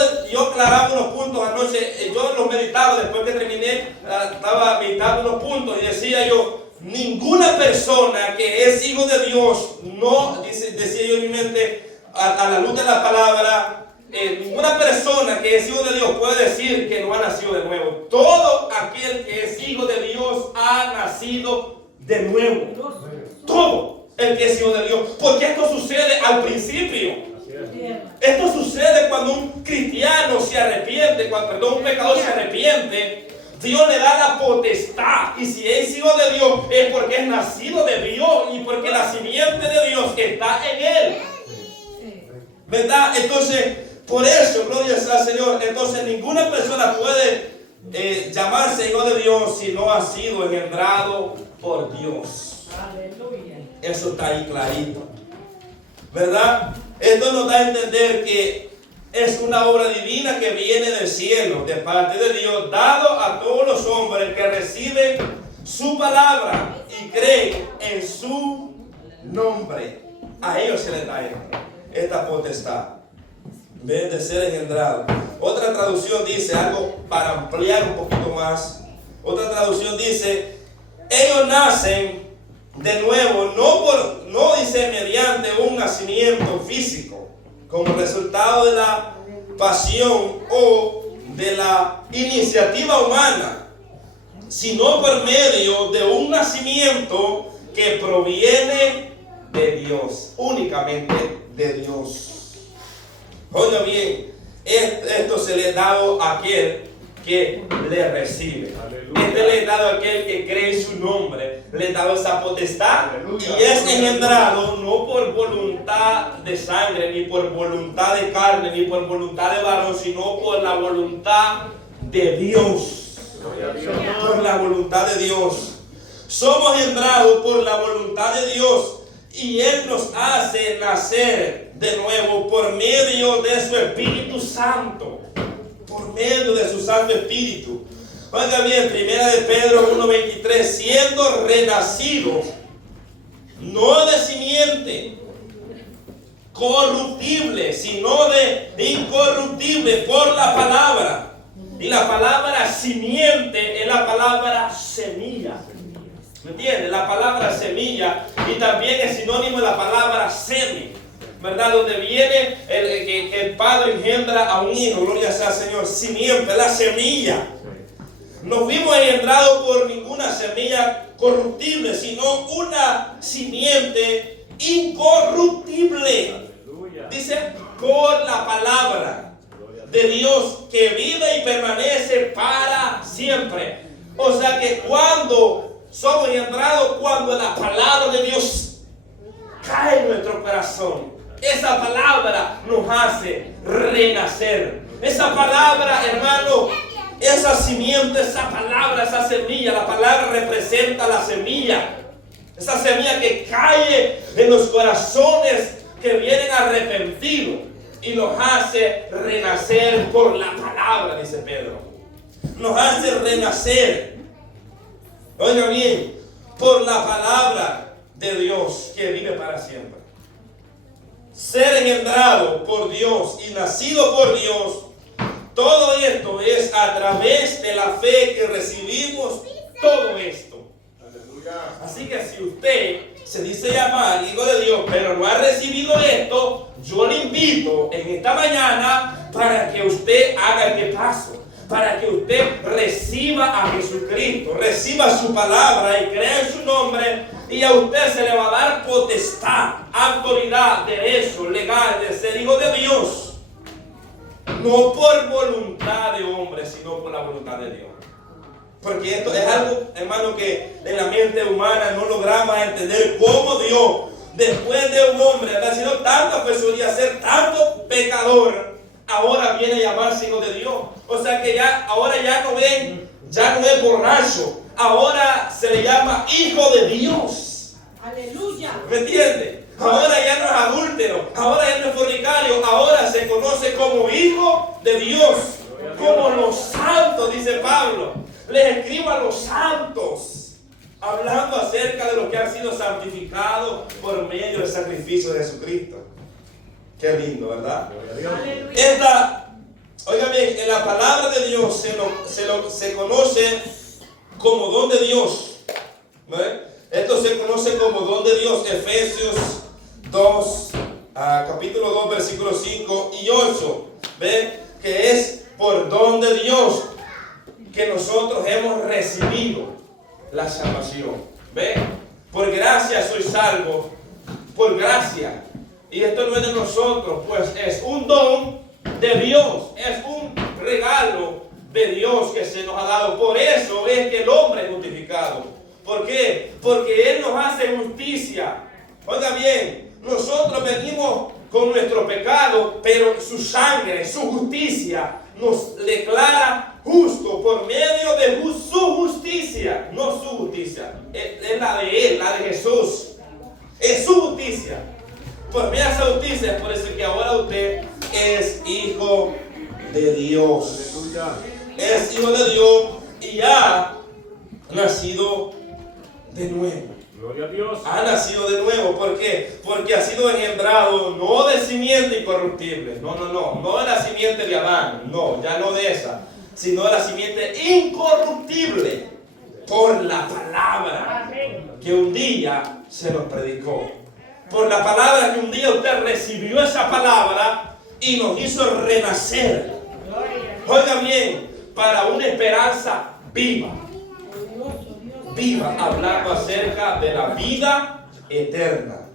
aclaraba unos puntos anoche, yo los meditaba después que terminé, estaba meditando unos puntos y decía yo, ninguna persona que es hijo de Dios, no, decía yo en mi mente, a la luz de la palabra, ninguna persona que es hijo de Dios puede decir que no ha nacido de nuevo. Todo aquel que es hijo de Dios ha nacido de nuevo. Todo el que es hijo de Dios. Porque esto sucede al principio. Esto sucede cuando un cristiano se arrepiente, cuando un pecador se arrepiente. Dios le da la potestad. Y si es hijo de Dios es porque es nacido de Dios y porque la simiente de Dios está en él. ¿Verdad? Entonces, por eso, gloria al Señor, entonces ninguna persona puede llamarse hijo de Dios si no ha sido engendrado por Dios. Aleluya. Eso está ahí clarito. ¿Verdad? Esto nos da a entender que es una obra divina que viene del cielo, de parte de Dios, dado a todos los hombres que reciben su palabra y creen en su nombre. A ellos se les da esta potestad, en vez de ser engendrado. Otra traducción dice algo para ampliar un poquito más. Otra traducción dice, ellos nacen de nuevo, no dice mediante un nacimiento físico, como resultado de la pasión o de la iniciativa humana, sino por medio de un nacimiento que proviene de Dios, únicamente de Dios. Oiga bien, esto se le ha dado a aquel que le recibe. Este le he dado a aquel que cree en su nombre. Le he dado esa potestad. Y es engendrado no por voluntad de sangre, ni por voluntad de carne, ni por voluntad de varón, sino por la voluntad de Dios. Por la voluntad de Dios. Somos engendrados por la voluntad de Dios. Y Él nos hace nacer de nuevo por medio de su Espíritu Santo. Por medio de su Santo Espíritu. Oiga bien, primera de Pedro 1:23, siendo renacidos, no de simiente corruptible, sino de incorruptible por la palabra. Y la palabra simiente es la palabra semilla. ¿Me entiendes? La palabra semilla y también es sinónimo de la palabra semi. ¿Verdad? Donde viene que el padre engendra a un hijo, gloria sea al Señor, simiente, la semilla. No fuimos engendrados por ninguna semilla corruptible, sino una simiente incorruptible. Dice, por la palabra de Dios que vive y permanece para siempre. O sea que cuando somos engendrados, cuando la palabra de Dios cae en nuestro corazón, esa palabra nos hace renacer. Esa palabra, hermano, esa simiente, esa palabra, esa semilla, la palabra representa la semilla. Esa semilla que cae en los corazones que vienen arrepentidos y nos hace renacer por la palabra, dice Pedro. Nos hace renacer. Oiga bien, por la palabra de Dios que vive para siempre. Ser engendrado por Dios y nacido por Dios, todo esto es a través de la fe que recibimos todo esto. Así que si usted se dice llamar hijo de Dios, pero no ha recibido esto, yo le invito en esta mañana para que usted haga este paso, para que usted reciba a Jesucristo, reciba su palabra y crea en su nombre, y a usted se le va a dar potestad, autoridad, derecho legal de ser hijo de Dios, no por voluntad de hombre, sino por la voluntad de Dios. Porque esto es algo, hermano, que en la mente humana no logramos entender cómo Dios, después de un hombre haber sido tanta fechoría, ser tanto pecador, ahora viene a llamarse hijo de Dios. O sea que ahora ya no es borracho, ahora se le llama hijo de Dios. Aleluya. ¿Me entiende? Ahora ya no es adúltero, ahora ya no es fornicario, ahora se conoce como hijo de Dios, como los santos, dice Pablo. Les escribo a los santos, hablando acerca de lo que ha sido santificado por medio del sacrificio de Jesucristo. Qué lindo, ¿verdad? Oiga bien, en la palabra de Dios se conoce como don de Dios. ¿Ve? Esto se conoce como don de Dios. Efesios 2, capítulo 2, versículos 5 y 8. ¿Ve? Que es por don de Dios que nosotros hemos recibido la salvación. ¿Ve? Por gracia soy salvo. Por gracia. Y esto no es de nosotros, pues es un don de Dios. Es un regalo de Dios que se nos ha dado. Por eso es que el hombre es justificado. ¿Por qué? Porque Él nos hace justicia. Oiga bien, nosotros venimos con nuestro pecado, pero su sangre, su justicia, nos declara justo por medio de su justicia. No su justicia, es la de Él, la de Jesús. Es su justicia. Por medio de esa justicia, es por eso que ahora usted es hijo de Dios. Es hijo de Dios y ha nacido de nuevo. Gloria a Dios. Ha nacido de nuevo. ¿Por qué? Porque ha sido engendrado no de simiente incorruptible. No de la simiente de Adán. No, ya no de esa. Sino de la simiente incorruptible. Por la palabra que un día se nos predicó. Por la palabra que un día usted recibió esa palabra y nos hizo renacer. Oiga bien, para una esperanza viva. Viva, hablando acerca de la vida eterna.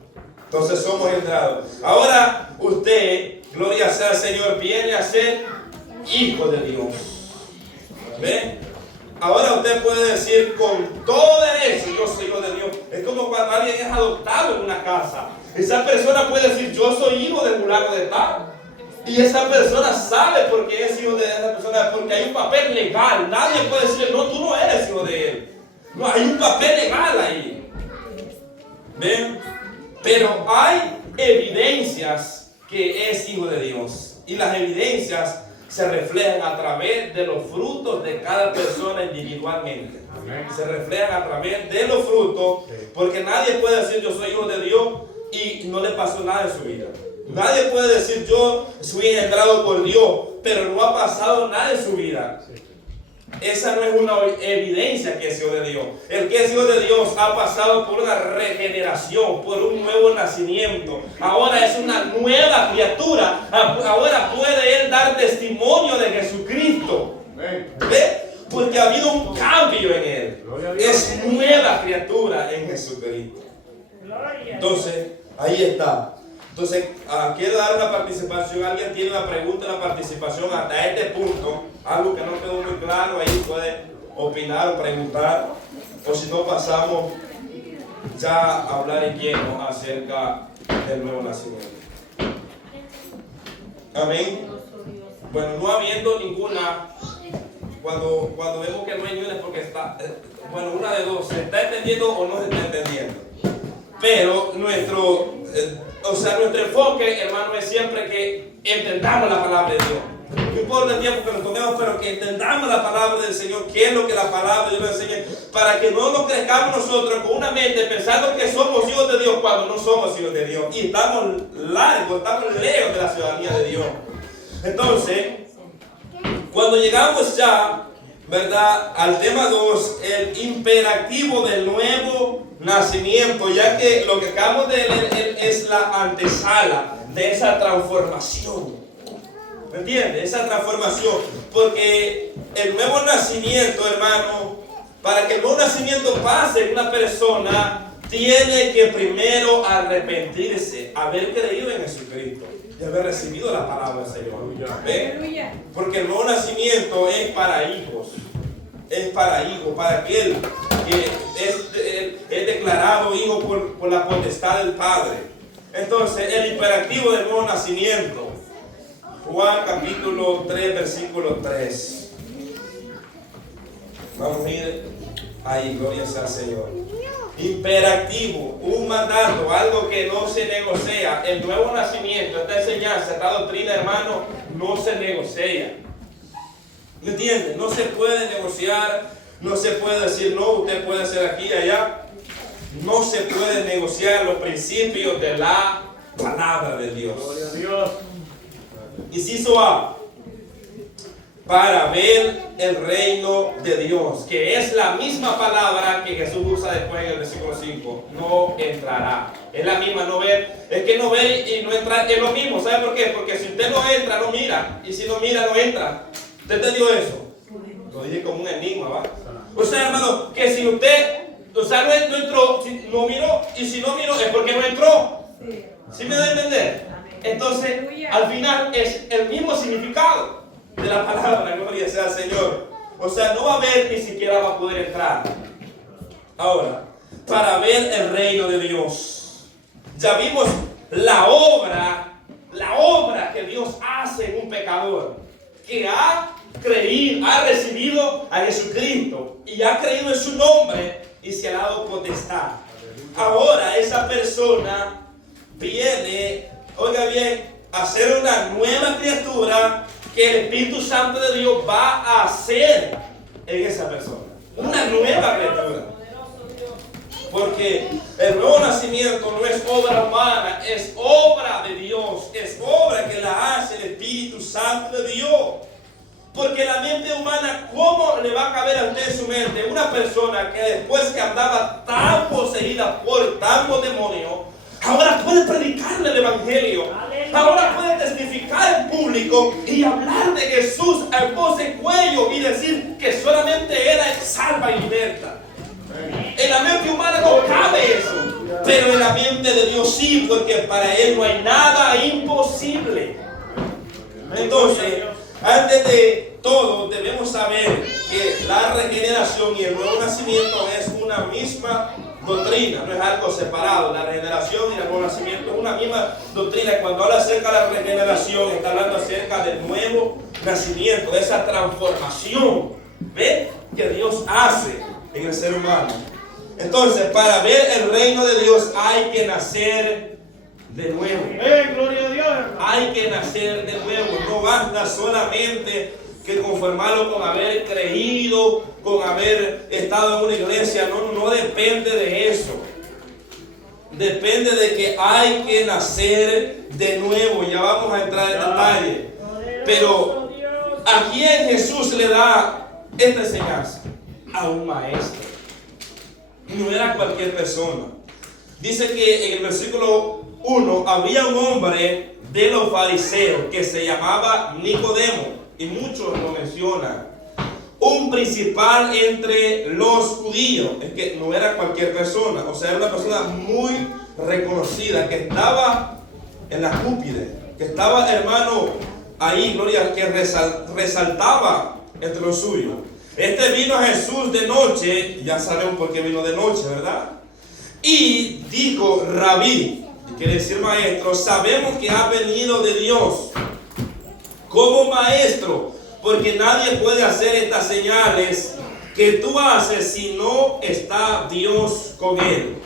Entonces somos entrados. Ahora usted, gloria sea al Señor, viene a ser hijo de Dios. ¿Ve? Ahora usted puede decir con todo derecho, yo soy hijo de Dios. Es como cuando alguien es adoptado en una casa. Esa persona puede decir, yo soy hijo de fulano de tal. Y esa persona sabe por qué es hijo de esa persona, porque hay un papel legal. Nadie puede decirle, no, tú no eres hijo de él. No, hay un papel legal ahí. ¿Ven? Pero hay evidencias que es hijo de Dios. Y las evidencias se reflejan a través de los frutos de cada persona individualmente. Se reflejan a través de los frutos, porque nadie puede decir yo soy hijo de Dios y no le pasó nada en su vida. Nadie puede decir yo soy engendrado por Dios, pero no ha pasado nada en su vida. Esa no es una evidencia que es hijo de Dios. El que es hijo de Dios ha pasado por una regeneración, por un nuevo nacimiento. Ahora es una nueva criatura. Ahora puede él dar testimonio de Jesucristo. ¿Ve? Porque ha habido un cambio en él. Es nueva criatura en Jesucristo. Entonces, ahí está. Entonces, quiero dar una participación. ¿Alguien tiene una pregunta, una participación hasta este punto? Algo que no quedó muy claro, ahí puede opinar o preguntar. O si no, pasamos ya a hablar en lleno acerca del nuevo nacimiento. Amén. Bueno, no habiendo ninguna, cuando vemos que no hay ninguna es porque está, bueno, una de dos, ¿se está entendiendo o no se está entendiendo? Pero nuestro enfoque, hermano, es siempre que entendamos la palabra de Dios. No importa el tiempo que nos tomemos, pero que entendamos la palabra del Señor, qué es lo que la palabra de Dios nos enseña, para que no nos crezcamos nosotros con una mente pensando que somos hijos de Dios cuando no somos hijos de Dios. Y estamos lejos de la ciudadanía de Dios. Entonces, cuando llegamos ya, ¿verdad?, al tema 2, el imperativo del nuevo nacimiento, ya que lo que acabamos de leer es la antesala de esa transformación. ¿Me entiendes? Esa transformación. Porque el nuevo nacimiento, hermano, para que el nuevo nacimiento pase en una persona, tiene que primero arrepentirse, haber creído en Jesucristo y haber recibido la palabra del Señor. ¿Ven? Porque el nuevo nacimiento es para hijos. Es para hijos, para aquel que es declarado hijo por la potestad del Padre. Entonces, el imperativo del nuevo nacimiento. Juan capítulo 3, versículo 3. Vamos a ir ahí, gloria sea al Señor. Imperativo, un mandato, algo que no se negocia. El nuevo nacimiento, esta enseñanza, esta doctrina, hermano, no se negocia. ¿Me entiendes? No se puede negociar, no se puede decir no, usted puede hacer aquí y allá. No se puede negociar los principios de la palabra de Dios. Gloria a Dios. Inciso A, para ver el reino de Dios, que es la misma palabra que Jesús usa después en el versículo 5, no entrará. Es la misma, no ver, es que no ver y no entrar es lo mismo. ¿Sabe por qué? Porque si usted no entra, no mira, y si no mira, no entra. ¿Usted entendió eso? Lo dije como un enigma, ¿va? O sea, hermano, que si usted, no entró, no miró, y si no miró es porque no entró. ¿Sí me da a entender? Entonces, al final es el mismo significado de la palabra, gloria sea al Señor. O sea, no va a ver, ni siquiera va a poder entrar. Ahora, para ver el reino de Dios, ya vimos la obra que Dios hace en un pecador que ha creído, ha recibido a Jesucristo y ha creído en su nombre y se ha dado potestad. Ahora esa persona viene, oiga bien, a ser una nueva criatura que el Espíritu Santo de Dios va a hacer en esa persona. Una nueva criatura. Porque el nuevo nacimiento no es obra humana, es obra de Dios, es obra que la hace el Espíritu Santo de Dios. Porque la mente humana, ¿cómo le va a caber a usted en su mente una persona que después que andaba tan poseída por tantos demonios, ahora puede predicarle el Evangelio? Ahora puede testificar en público y hablar de Jesús a voz en cuello y decir que solamente Él salva y liberta. En la mente humana no cabe eso, pero en la mente de Dios sí, porque para Él no hay nada imposible. Entonces, antes de todo, debemos saber que la regeneración y el nuevo nacimiento es una misma doctrina, no es algo separado. La regeneración y el nuevo nacimiento es una misma doctrina. Cuando habla acerca de la regeneración, está hablando acerca del nuevo nacimiento, de esa transformación, ¿ven?, que Dios hace en el ser humano. Entonces, para ver el reino de Dios hay que nacer de nuevo. Gloria a Dios. Hay que nacer de nuevo. No basta solamente que conformarlo con haber creído, con haber estado en una iglesia. No depende de eso. Depende de que hay que nacer de nuevo. Ya vamos a entrar en detalle. Pero ¿a quién Jesús le da esta enseñanza? A un maestro. No era cualquier persona. Dice que en el versículo 1 había un hombre de los fariseos que se llamaba Nicodemo, y muchos lo mencionan, un principal entre los judíos. Es que no era cualquier persona, o sea, era una persona muy reconocida, que estaba en la cúspide, que estaba, hermano, ahí, gloria, que resaltaba entre los suyos. Este vino a Jesús de noche, ya sabemos por qué vino de noche, ¿verdad? Y dijo: Rabí, quiere decir maestro, sabemos que ha venido de Dios como maestro, porque nadie puede hacer estas señales que tú haces si no está Dios con él.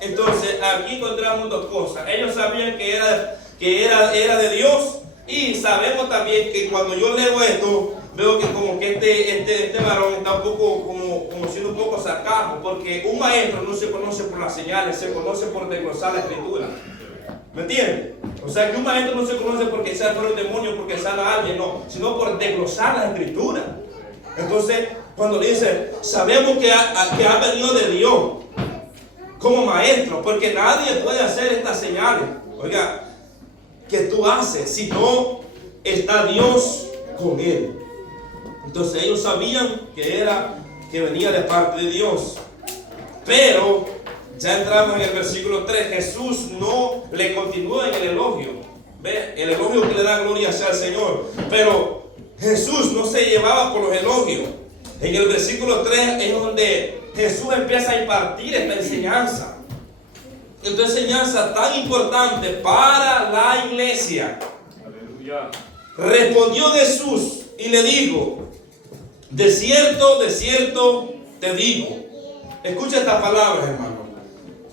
Entonces, aquí encontramos dos cosas. Ellos sabían que era de Dios, y sabemos también que cuando yo leo esto, veo que como que este varón está un poco como siendo un poco sarcasmo, porque un maestro no se conoce por las señales, se conoce por desglosar la escritura. ¿Me entiendes? O sea, que un maestro no se conoce porque sea por un demonio, porque sana a alguien, no, sino por desglosar la escritura. Entonces, cuando dice, sabemos que ha venido de Dios como maestro, porque nadie puede hacer estas señales, oiga, que tú haces, si no está Dios con él. Entonces ellos sabían que venía de parte de Dios. Pero ya entramos en el versículo 3. Jesús no le continúa en el elogio. ¿Ve? El elogio que le da gloria sea al Señor. Pero Jesús no se llevaba por los elogios. En el versículo 3 es donde Jesús empieza a impartir esta enseñanza. Esta enseñanza tan importante para la iglesia. Aleluya. Respondió Jesús y le dijo: de cierto te digo. Escucha esta palabra, hermano.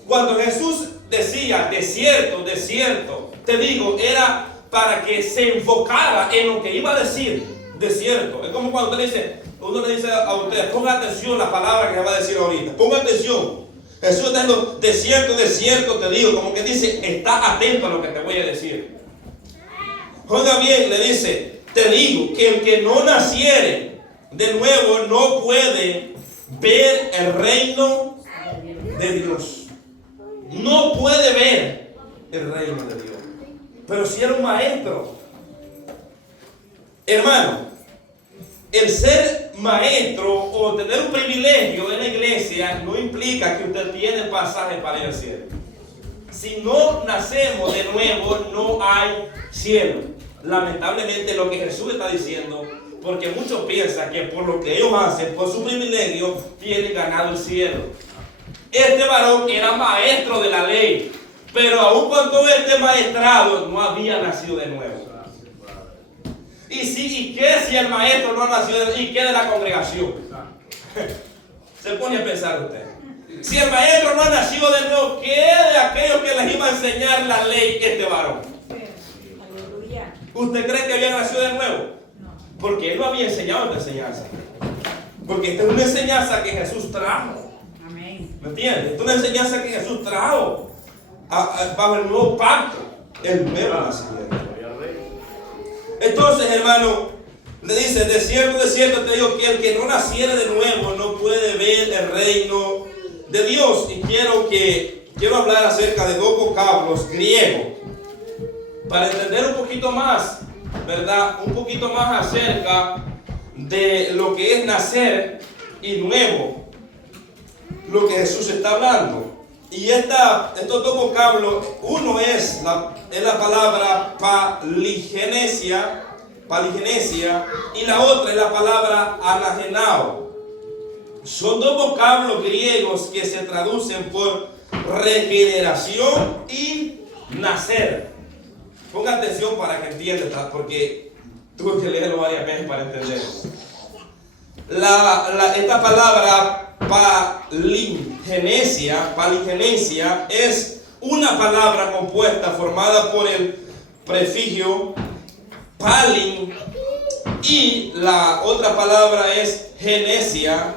Cuando Jesús decía de cierto te digo, era para que se enfocara en lo que iba a decir. De cierto. Es como cuando uno le dice a usted: ponga atención a la palabra que va a decir ahorita. Ponga atención. Jesús está diciendo: de cierto te digo. Como que dice: está atento a lo que te voy a decir. Oiga bien, le dice: te digo que el que no naciere de nuevo no puede ver el reino de Dios. No puede ver el reino de Dios. Pero si era un maestro, hermano, el ser maestro o tener un privilegio en la iglesia no implica que usted tiene pasaje para ir al cielo. Si no nacemos de nuevo, no hay cielo. Lamentablemente lo que Jesús está diciendo, porque muchos piensan que por lo que ellos hacen, por su privilegio, tienen ganado el cielo. Este varón era maestro de la ley, pero aun con todo este maestrado no había nacido de nuevo. ¿Y qué si el maestro no ha nacido de nuevo? ¿Y qué de la congregación? Se pone a pensar usted. Si el maestro no ha nacido de nuevo, ¿qué de aquellos que les iba a enseñar la ley este varón? ¿Usted cree que había nacido de nuevo? Porque él no había enseñado esta enseñanza. Porque esta es una enseñanza que Jesús trajo. ¿Me entiendes? Esta es una enseñanza que Jesús trajo bajo el nuevo pacto, el nuevo nacimiento. Entonces, hermano, le dice: de cierto te digo que el que no naciere de nuevo no puede ver el reino de Dios. Y quiero hablar acerca de dos vocablos griegos para entender un poquito más, ¿verdad? Un poquito más acerca de lo que es nacer y nuevo, lo que Jesús está hablando. Y estos dos vocablos, uno es la palabra paligenesia, y la otra es la palabra anagenao. Son dos vocablos griegos que se traducen por regeneración y nacer. Ponga atención para que entiendas, porque tuve que leerlo varias veces para entenderlo. Esta palabra paligenesia es una palabra compuesta formada por el prefijo palin, y la otra palabra es genesia.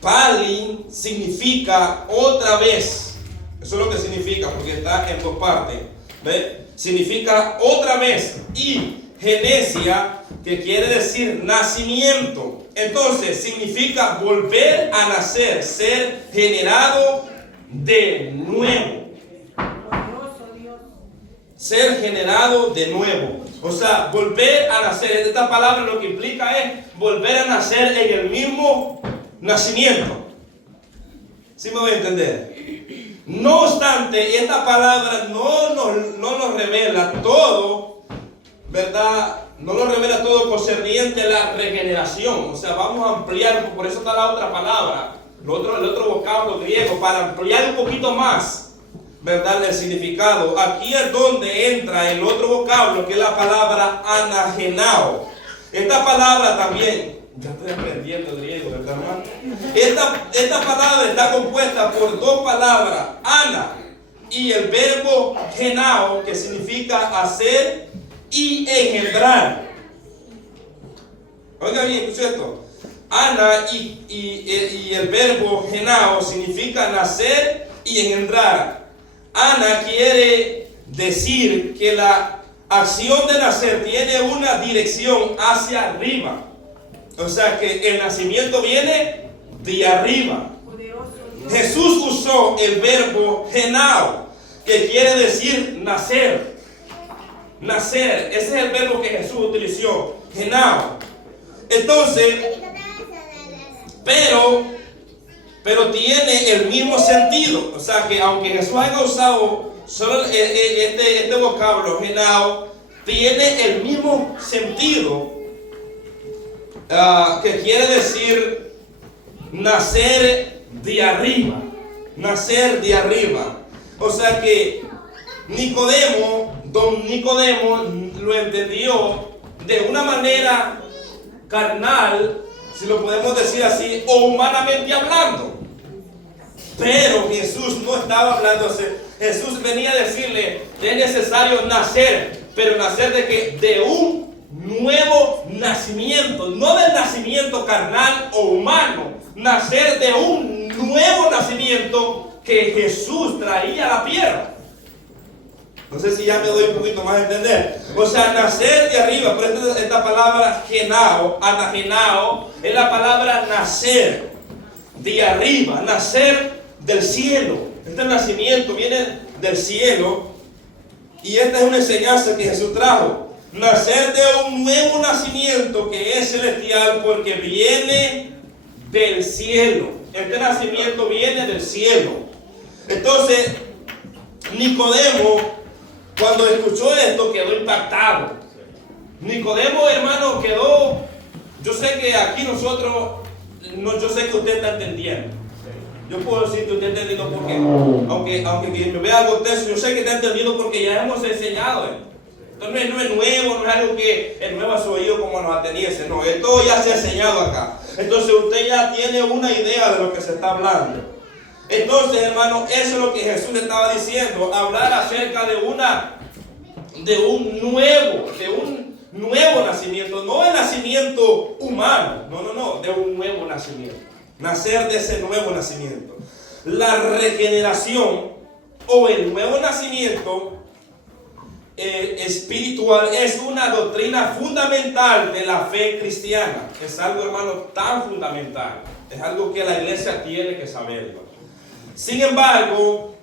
Palin significa otra vez. Eso es lo que significa, porque está en dos partes. ¿Ve? Significa otra vez. Y genesia, que quiere decir nacimiento. Entonces significa volver a nacer, ser generado de nuevo. Ser generado de nuevo. O sea, volver a nacer. Esta palabra lo que implica es volver a nacer en el mismo nacimiento. ¿Sí me voy a entender? No obstante, esta palabra no nos revela todo, ¿verdad? No nos revela todo concerniente a la regeneración. O sea, vamos a ampliar, por eso está la otra palabra, el otro vocablo griego, para ampliar un poquito más, ¿verdad?, el significado. Aquí es donde entra el otro vocablo, que es la palabra anagenao. Esta palabra también Ya estoy aprendiendo griego, ¿verdad, hermano? Esta palabra está compuesta por dos palabras, ana, y el verbo genao, que significa hacer y engendrar. Oiga bien, escucha esto. Ana y el verbo genao significa nacer y engendrar. Ana quiere decir que la acción de nacer tiene una dirección hacia arriba. O sea que el nacimiento viene de arriba. Jesús usó el verbo genao, que quiere decir nacer. Nacer, ese es el verbo que Jesús utilizó, genao. Entonces, pero tiene el mismo sentido. O sea que aunque Jesús haya usado solo este vocablo, genao, tiene el mismo sentido, que quiere decir nacer de arriba. Nacer de arriba. O sea que don Nicodemo lo entendió de una manera carnal, si lo podemos decir así, o humanamente hablando. Pero Jesús no estaba hablando así. Jesús venía a decirle: es necesario nacer, pero nacer de qué? De un nuevo nacimiento, no del nacimiento carnal o humano, nacer de un nuevo nacimiento que Jesús traía a la tierra. No sé si ya me doy un poquito más a entender. O sea, nacer de arriba. Por eso esta palabra genao, anagenao, es la palabra nacer de arriba, nacer del cielo. Este nacimiento viene del cielo. Y esta es una enseñanza que Jesús trajo. Nacer de un nuevo nacimiento que es celestial, porque viene del cielo. Este nacimiento viene del cielo. Entonces, Nicodemo, cuando escuchó esto, quedó impactado. Nicodemo, hermano, quedó. Yo sé que aquí nosotros, yo sé que usted está entendiendo. Yo puedo decir que usted está entendiendo porque, aunque me vea algo texto, yo sé que está entendiendo porque ya hemos enseñado esto. Entonces no es nuevo, no es algo que es nuevo a su oído como los atenienses. No, esto ya se ha enseñado acá. Entonces usted ya tiene una idea de lo que se está hablando. Entonces, hermano, eso es lo que Jesús le estaba diciendo, hablar acerca de un nuevo nacimiento, no el nacimiento humano, no, de un nuevo nacimiento, nacer de ese nuevo nacimiento. La regeneración o el nuevo nacimiento espiritual es una doctrina fundamental de la fe cristiana. Es algo, hermano, tan fundamental, es algo que la iglesia tiene que saber. Sin embargo,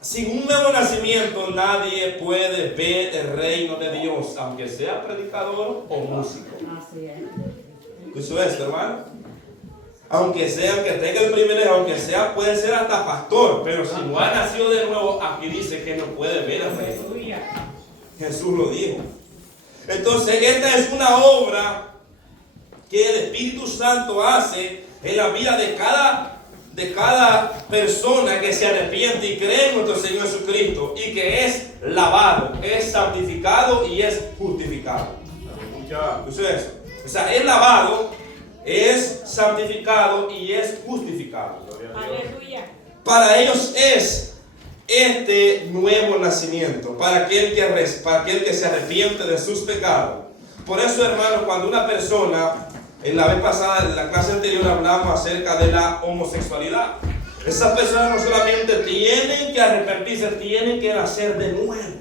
sin un nuevo nacimiento nadie puede ver el reino de Dios, aunque sea predicador o músico. ¿Escuchó esto, hermano? Aunque sea que tenga el privilegio, aunque sea, puede ser hasta pastor, pero si no ha nacido de nuevo, aquí dice que no puede ver el reino. Jesús lo dijo. Entonces, esta es una obra que el Espíritu Santo hace en la vida de cada persona que se arrepiente y cree en nuestro Señor Jesucristo y que es lavado, es santificado y es justificado. ¿Escuchó eso? O sea, es lavado, es santificado y es justificado. Aleluya. Para ellos es este nuevo nacimiento, para aquel que se arrepiente de sus pecados. Por eso, hermanos, cuando una persona, en la vez pasada, en la clase anterior hablamos acerca de la homosexualidad. Esas personas no solamente tienen que arrepentirse, tienen que nacer de nuevo.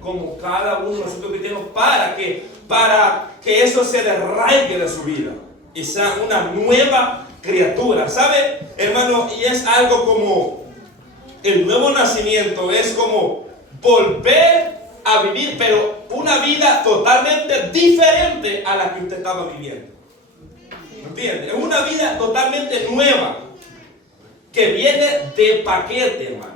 Como cada uno de nosotros cristianos, para que eso se derraigue de su vida y sea una nueva criatura. ¿Sabe, hermano? Y es algo como el nuevo nacimiento, es como volver a vivir, pero una vida totalmente diferente a la que usted estaba viviendo. ¿Entiende? Es una vida totalmente nueva que viene de paquete, hermano.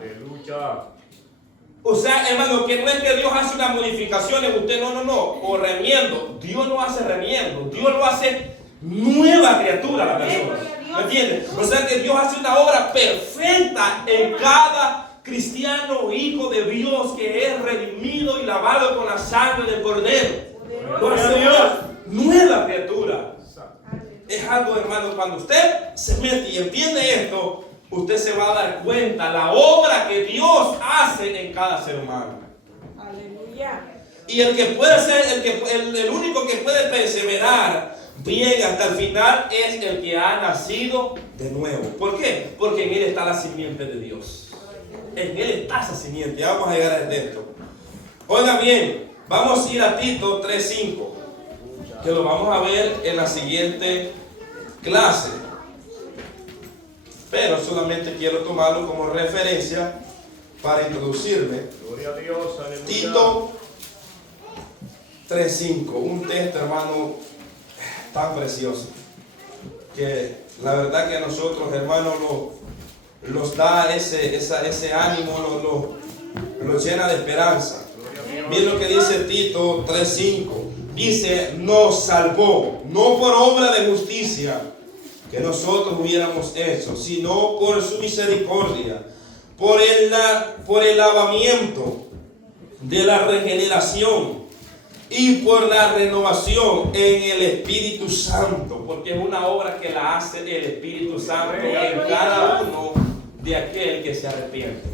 O sea, hermano, que no es que Dios hace unas modificaciones, usted no, o remiendo. Dios no hace remiendo, Dios lo hace nueva criatura la persona. ¿Me entiende? O sea que Dios hace una obra perfecta en cada cristiano, hijo de Dios, que es redimido y lavado con la sangre del Cordero. Lo hace Dios nueva criatura. es algo, hermano, cuando usted se mete y entiende esto, usted se va a dar cuenta la obra que Dios hace en cada ser humano. Aleluya. Y el que puede ser, el único que puede perseverar bien hasta el final es el que ha nacido de nuevo. ¿Por qué? Porque en él está la simiente de Dios. En él está esa simiente. Ya vamos a llegar a este texto. Oiga bien, vamos a ir a Tito 3:5, que lo vamos a ver en la siguiente clase. Pero solamente quiero tomarlo como referencia para introducirme. Gloria a Dios, aleluya. Tito 3:5, un texto, hermano, tan precioso, que la verdad que a nosotros, hermanos, nos da ese ánimo, nos llena de esperanza. Miren lo que dice Tito 3:5. Dice, nos salvó, no por obra de justicia que nosotros hubiéramos hecho, sino por su misericordia, por el lavamiento de la regeneración y por la renovación en el Espíritu Santo, porque es una obra que la hace el Espíritu Santo en cada uno de aquel que se arrepiente.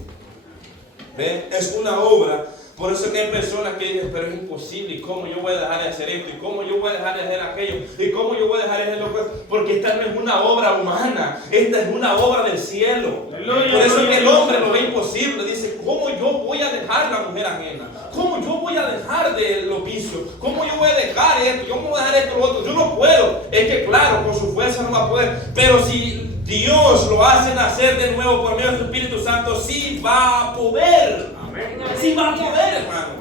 ¿Ven? Es una obra. Por eso que hay personas que dicen, pero es imposible, ¿y cómo yo voy a dejar de hacer esto? ¿Y cómo yo voy a dejar de hacer aquello? ¿Y cómo yo voy a dejar de hacer lo que? Porque esta no es una obra humana, esta es una obra del cielo. Por eso que el hombre lo ve imposible, dice, ¿cómo yo voy a dejar la mujer ajena? ¿Cómo yo voy a dejar de los vicios? ¿Cómo yo voy a dejar esto? ¿Cómo voy a dejar esto lo otro? Yo no puedo. Es que claro, con su fuerza no va a poder, pero si Dios lo hace nacer de nuevo por medio de su Espíritu Santo, sí va a poder. Sí va a poder, hermano.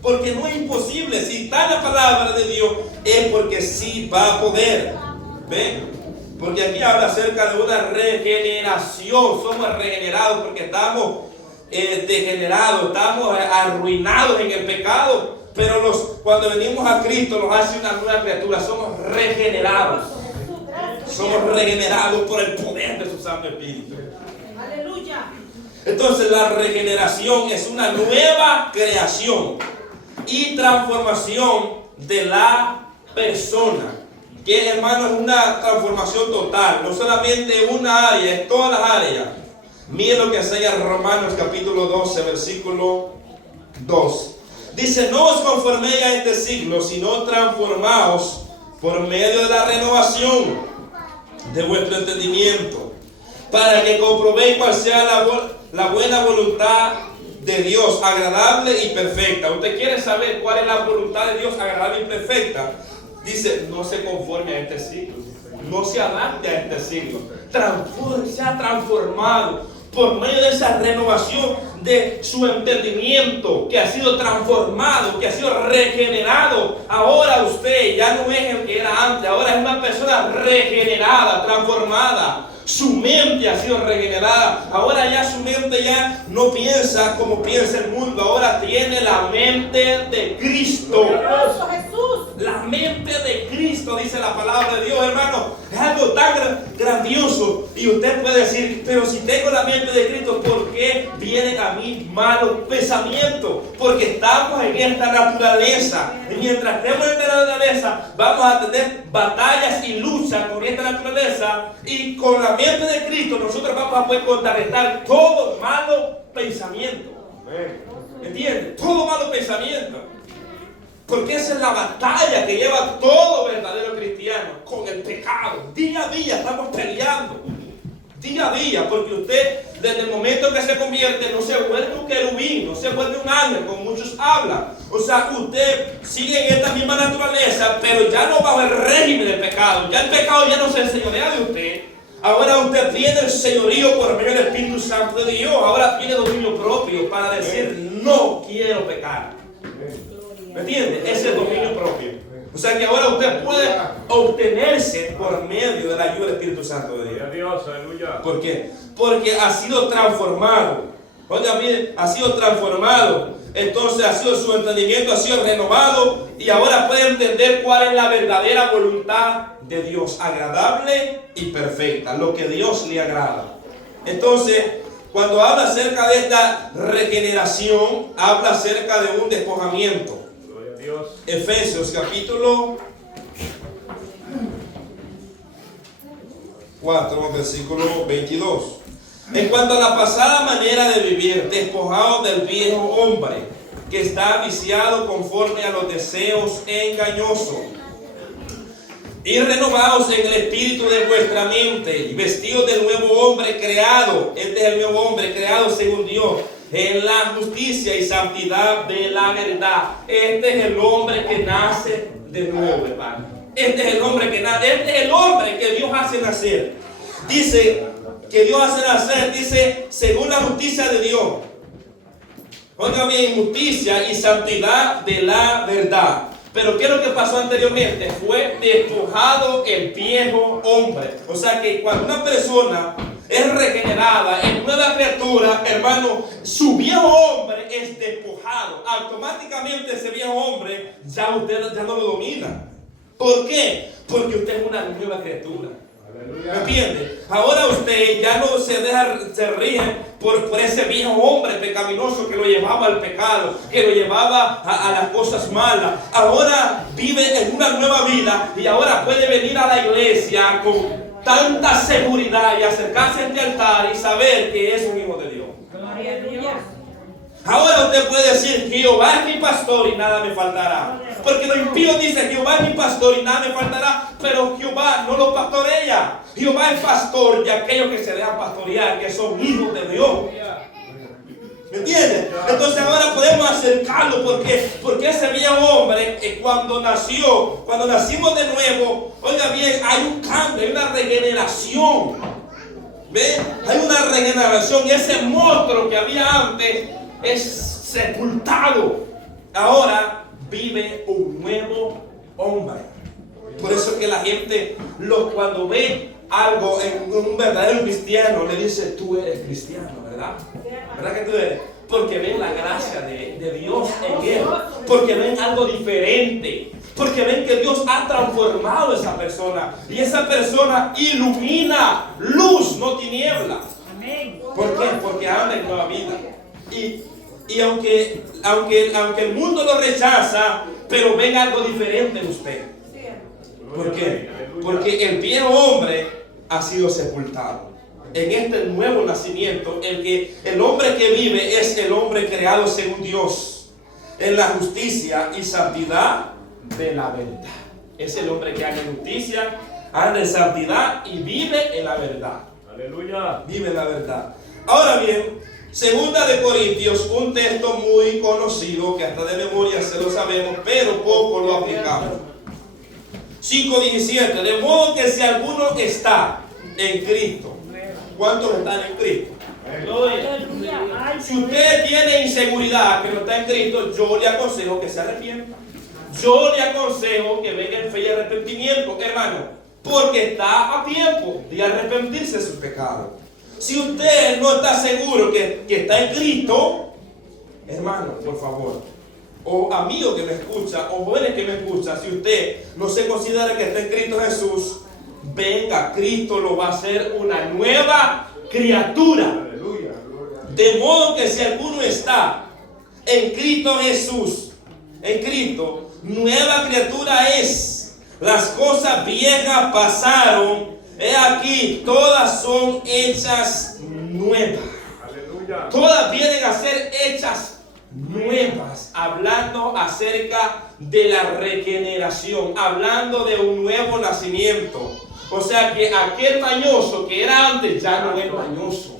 Porque no es imposible. Si está en la palabra de Dios, es porque sí va a poder. ¿Ven? Porque aquí habla acerca de una regeneración. Somos regenerados porque estamos degenerados, estamos arruinados en el pecado. Pero cuando venimos a Cristo nos hace una nueva criatura. Somos regenerados. Somos regenerados por el poder de su Santo Espíritu. Aleluya. Entonces la regeneración es una nueva creación y transformación de la persona. Que, hermano, es una transformación total, no solamente una área, en todas las áreas. Miren lo que enseña Romanos capítulo 12, versículo 2. Dice, no os conforméis a este siglo, sino transformaos por medio de la renovación de vuestro entendimiento, para que comprobéis cuál sea la buena voluntad de Dios, agradable y perfecta. ¿Usted quiere saber cuál es la voluntad de Dios, agradable y perfecta? Dice, no se conforme a este siglo, no se adapte a este siglo, sea transformado por medio de esa renovación de su entendimiento, que ha sido transformado, que ha sido regenerado. Ahora usted ya no es el que era antes, ahora es una persona regenerada, transformada. Su mente ha sido regenerada. Ahora ya su mente ya no piensa como piensa el mundo. Ahora tiene la mente de Cristo. La mente de Cristo, dice la palabra de Dios, hermano. Es algo tan grandioso. Y usted puede decir, pero si tengo la mente de Cristo, ¿por qué vienen a mí malos pensamientos? Porque estamos en esta naturaleza. Y mientras estemos en esta naturaleza, vamos a tener batallas y luchas con esta naturaleza. Y con la mente de Cristo, nosotros vamos a poder contrarrestar todo malo pensamiento. ¿Entiendes? Todo malo pensamiento. Porque esa es la batalla que lleva todo verdadero cristiano con el pecado. Día a día estamos peleando. Día a día, porque usted desde el momento que se convierte no se vuelve un querubín, no se vuelve un ángel, como muchos hablan. O sea, usted sigue en esta misma naturaleza, pero ya no bajo el régimen del pecado. Ya el pecado ya no se enseñorea de usted. Ahora usted tiene el señorío por medio del Espíritu Santo de Dios. Ahora tiene dominio propio para decir, no quiero pecar. ¿Me entiende? Ese es el dominio propio. O sea que ahora usted puede obtenerse por medio de la ayuda del Espíritu Santo de Dios. ¿Por qué? Porque ha sido transformado. Oiga, miren, ha sido transformado. Entonces ha sido su entendimiento, ha sido renovado. Y ahora puede entender cuál es la verdadera voluntad de Dios, agradable y perfecta, lo que Dios le agrada. Entonces, cuando habla acerca de esta regeneración, habla acerca de un despojamiento. Efesios capítulo 4, versículo 22. En cuanto a la pasada manera de vivir, despojados del viejo hombre, que está viciado conforme a los deseos engañosos, y renovados en el espíritu de vuestra mente, y vestidos del nuevo hombre creado, este es el nuevo hombre creado según Dios, en la justicia y santidad de la verdad. Este es el hombre que nace de nuevo, hermano. Este es el hombre que nace, este es el hombre que Dios hace nacer. Dice que Dios hace nacer, dice, según la justicia de Dios. Oiga bien, justicia y santidad de la verdad. Pero ¿qué es lo que pasó anteriormente? Fue despojado el viejo hombre. O sea que cuando una persona es regenerada, es nueva criatura, hermano, su viejo hombre es despojado. Automáticamente ese viejo hombre ya usted ya no lo domina. ¿Por qué? Porque usted es una nueva criatura. ¿Me entiende? Ahora usted ya no se ríe por ese viejo hombre pecaminoso que lo llevaba al pecado, que lo llevaba a las cosas malas. Ahora vive en una nueva vida y ahora puede venir a la iglesia con tanta seguridad y acercarse a este altar y saber que es un hijo de Dios. Gloria a Dios. Ahora usted puede decir, Jehová es mi pastor y nada me faltará. Porque los impíos dicen, Jehová es mi pastor y nada me faltará. Pero Jehová no lo pastorea. Jehová es pastor de aquellos que se dejan pastorear, que son hijos de Dios. ¿Me entiendes? Entonces ahora podemos acercarlo porque ese viejo hombre cuando nacimos de nuevo, oiga bien, hay un cambio, hay una regeneración. ¿Ven? Hay una regeneración. Ese monstruo que había antes es sepultado. Ahora vive un nuevo hombre. Por eso que la gente cuando ve algo en un verdadero cristiano le dice, tú eres cristiano, ¿verdad? ¿Verdad que tú eres? Porque ven la gracia de Dios en él. Porque ven algo diferente. Porque ven que Dios ha transformado a esa persona. Y esa persona ilumina luz, no tiniebla. ¿Por qué? Porque anda en nueva vida. Y aunque el mundo lo rechaza, pero ven algo diferente en usted. ¿Por qué? Porque el viejo hombre ha sido sepultado. En este nuevo nacimiento, el hombre que vive es el hombre creado según Dios, en la justicia y santidad de la verdad. Es el hombre que anda en justicia, anda en santidad y vive en la verdad. Aleluya. Vive en la verdad. Ahora bien, Segunda de Corintios, un texto muy conocido que hasta de memoria se lo sabemos, pero poco lo aplicamos. 5:17. De modo que si alguno está en Cristo, ¿cuántos están en Cristo? Si usted tiene inseguridad que no está en Cristo, yo le aconsejo que se arrepienta. Yo le aconsejo que venga en fe y arrepentimiento, hermano, porque está a tiempo de arrepentirse de sus pecados. Si usted no está seguro que está en Cristo, hermano, por favor, o amigo que me escucha, o jóvenes que me escuchan, si usted no se considera que está en Cristo Jesús, venga, Cristo lo va a hacer una nueva criatura. De modo que si alguno está en Cristo Jesús, en Cristo, nueva criatura es. Las cosas viejas pasaron, he aquí, todas son hechas nuevas. Aleluya. Todas vienen a ser hechas nuevas, hablando acerca de la regeneración, hablando de un nuevo nacimiento. O sea que aquel mañoso que era antes ya no es mañoso.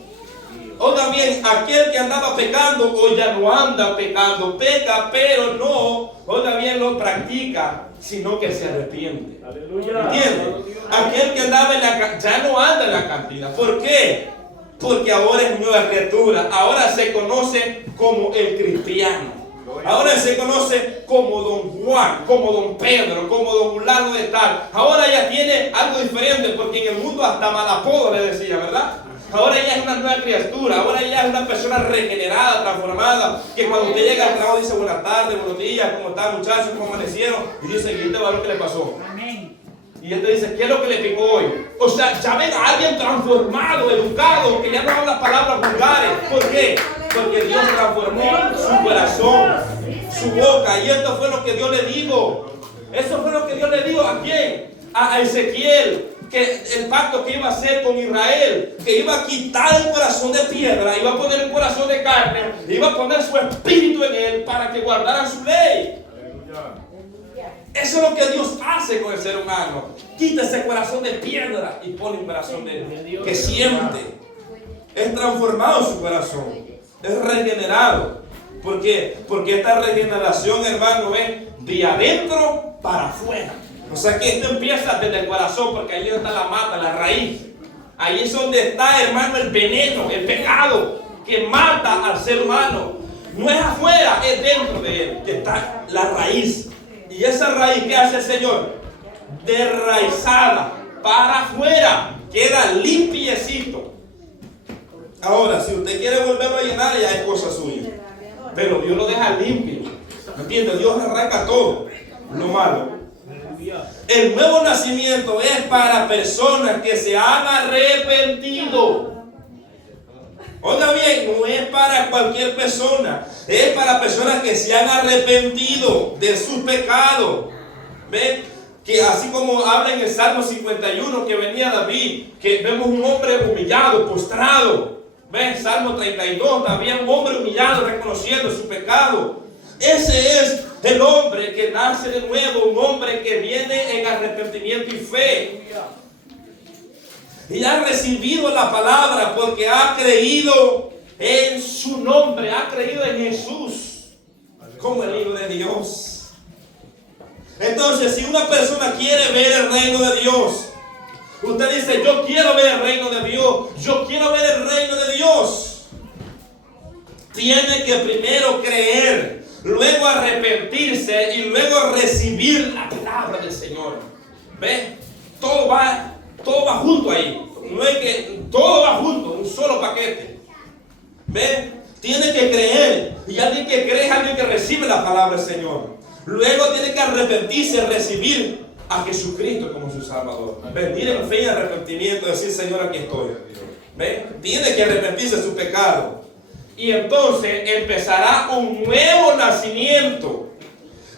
Oiga bien, aquel que andaba pecando hoy ya no anda pecando, peca, pero no, oiga bien, lo practica, sino que se arrepiente. Aleluya. ¿Entiende? Aquel que andaba ya no anda en la cantina. ¿Por qué? Porque ahora es nueva criatura. Ahora se conoce como el cristiano. Ahora se conoce como don Juan, como don Pedro, como don fulano de tal. Ahora ya tiene algo diferente, porque en el mundo hasta malapodo le decía, ¿verdad? Ahora ella es una nueva criatura, ahora ella es una persona regenerada, transformada, que cuando usted llega al trabajo dice buenas tardes, buenos días, ¿cómo están muchachos? ¿Cómo amanecieron? Y dice, ¿y este varón qué le pasó? Y él te dice, ¿qué es lo que le picó hoy? O sea, ya ven a alguien transformado, educado, que ya no habla palabras vulgares. ¿Por qué? Porque Dios transformó su corazón, su boca. Y esto fue lo que Dios le dijo. Eso fue lo que Dios le dijo a quién? A Ezequiel. que el pacto que iba a hacer con Israel, que iba a quitar el corazón de piedra, iba a poner el corazón de carne, iba a poner su espíritu en él para que guardara su ley. Eso es lo que Dios hace con el ser humano. Quita ese corazón de piedra y pone un corazón que siente. Es transformado su corazón. Es regenerado. ¿Por qué? Porque esta regeneración, hermano, es de adentro para afuera. O sea que esto empieza desde el corazón, porque ahí está la mata, la raíz. Ahí es donde está, hermano, el veneno, el pecado que mata al ser humano. No es afuera, es dentro de él que está la raíz. Y esa raíz, ¿qué hace el Señor? Derraizada para afuera, queda limpiecito. Ahora, si usted quiere volverlo a llenar, ya es cosa suya. Pero Dios lo deja limpio. ¿Me entiende? Dios arranca todo lo malo. El nuevo nacimiento es para personas que se han arrepentido. Oiga bien, no es para cualquier persona, es para personas que se han arrepentido de sus pecados. ¿Ven? Que así como habla en el Salmo 51 que venía David, que vemos un hombre humillado, postrado. ¿Ven? Salmo 32, también un hombre humillado reconociendo su pecado. Ese es el hombre que nace de nuevo, un hombre que viene en arrepentimiento y fe. Y ha recibido la palabra porque ha creído en su nombre, ha creído en Jesús como el Hijo de Dios. Entonces, si una persona quiere ver el reino de Dios, usted dice, yo quiero ver el reino de Dios, yo quiero ver el reino de Dios. Tiene que primero creer, luego arrepentirse y luego recibir la palabra del Señor. ¿Ve? Todo va junto ahí. No es que todo va junto, un solo paquete. ¿Ve? Tiene que creer. Y alguien que cree es alguien que recibe la palabra del Señor. Luego tiene que arrepentirse, recibir a Jesucristo como su Salvador. Venir en fe y arrepentimiento, decir, Señor, aquí estoy. ¿Ve? Tiene que arrepentirse de su pecado. Y entonces empezará un nuevo nacimiento.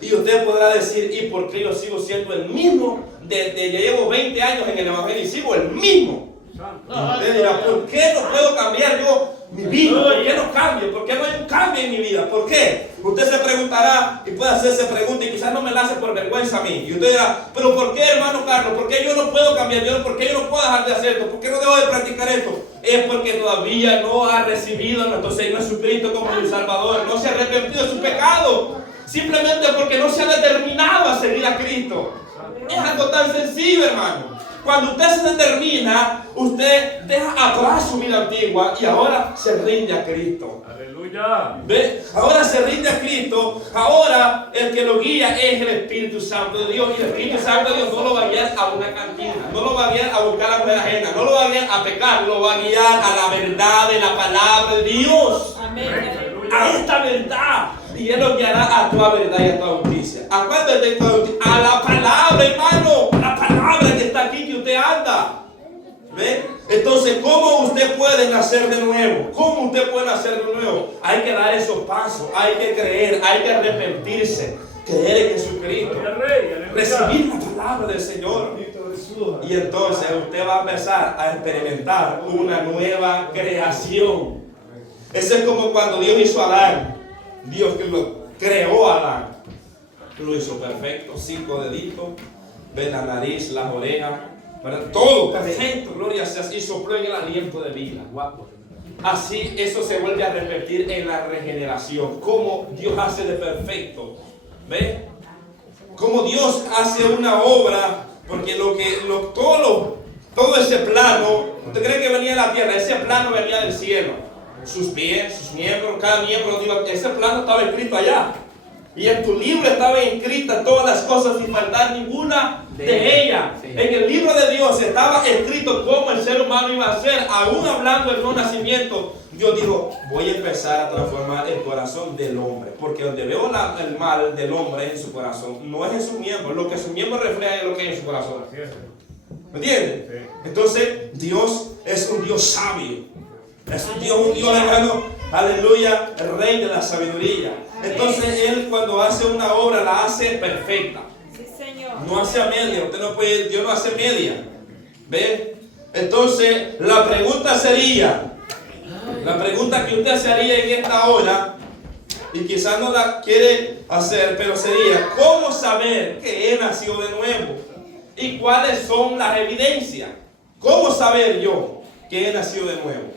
Y usted podrá decir, ¿y por qué yo sigo siendo el mismo? Ya llevo 20 años en el Evangelio y sigo el mismo. Usted dirá, ¿por qué no puedo cambiar yo mi vida? ¿Por qué no cambio? ¿Por qué no hay un cambio en mi vida? ¿Por qué? Usted se preguntará y puede hacerse preguntas y quizás no me la hace por vergüenza a mí. Y usted dirá, ¿pero por qué, hermano Carlos? ¿Por qué yo no puedo cambiar? ¿Por qué yo no puedo dejar de hacer esto? ¿Por qué no debo de practicar esto? Es porque todavía no ha recibido a nuestro Señor Jesucristo como su Salvador. No se ha arrepentido de su pecado. Simplemente porque no se ha determinado a seguir a Cristo. Es algo tan sencillo, hermano. Cuando usted se determina, usted deja atrás su vida antigua y ahora se rinde a Cristo. Aleluya. ¿Ve? Ahora se rinde a Cristo. Ahora el que lo guía es el Espíritu Santo de Dios. Y el Espíritu Santo de Dios no lo va a guiar a una cantina, no lo va a guiar a buscar la mujer ajena, no lo va a guiar a pecar, lo va a guiar a la verdad de la palabra de Dios. Amén. A esta verdad. Y Él lo guiará a toda verdad y a toda justicia. ¿A cuál verdad y toda justicia? A la palabra, hermano. A la palabra que está aquí, que usted anda. ¿Ve? Entonces, ¿cómo usted puede nacer de nuevo? ¿Cómo usted puede nacer de nuevo? Hay que dar esos pasos. Hay que creer. Hay que arrepentirse. Creer en Jesucristo. Recibir la palabra del Señor. Y entonces usted va a empezar a experimentar una nueva creación. Eso es como cuando Dios hizo a Adán. Dios que lo creó a Adán, lo hizo perfecto, 5 deditos, ve la nariz, las orejas, ¿verdad? Todo perfecto, gloria a Dios, y sopló en el aliento de vida. Guapo. Así eso se vuelve a repetir en la regeneración, como Dios hace de perfecto, ¿ve? Como Dios hace una obra, porque todo ese plano, ¿usted cree que venía de la tierra? Ese plano venía del cielo. Sus pies, sus miembros, cada miembro, ese plano estaba escrito allá. Y en tu libro estaban escritas todas las cosas sin faltar ninguna de ellas. Sí. En el libro de Dios estaba escrito cómo el ser humano iba a ser. Aún hablando del nuevo nacimiento, Dios dijo, voy a empezar a transformar el corazón del hombre. Porque donde veo el mal del hombre es en su corazón, no es en sus miembros. Lo que sus miembros reflejan es lo que hay en su corazón. ¿Me entiendes? Sí. Entonces, Dios es un Dios sabio. Es un Dios, hermano, aleluya, el rey de la sabiduría. Entonces Él cuando hace una obra la hace perfecta. Sí, Señor. No hace a media, usted no puede, Dios no hace media. ¿Ve? Entonces, la pregunta que usted se haría en esta hora, y quizás no la quiere hacer, pero sería, ¿cómo saber que he nacido de nuevo? ¿Y cuáles son las evidencias? ¿Cómo saber yo que he nacido de nuevo?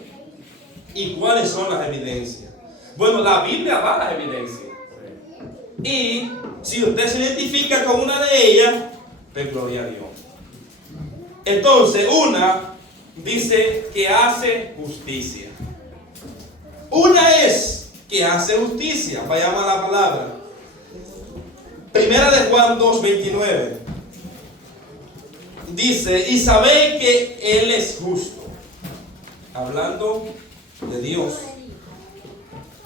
¿Y cuáles son las evidencias? Bueno, la Biblia da las evidencias. Y si usted se identifica con una de ellas, pues gloria a Dios. Entonces, una dice que hace justicia. Una es que hace justicia. Vayamos a la palabra. Primera de Juan 2:29. Dice, y sabéis que Él es justo. Hablando de Dios.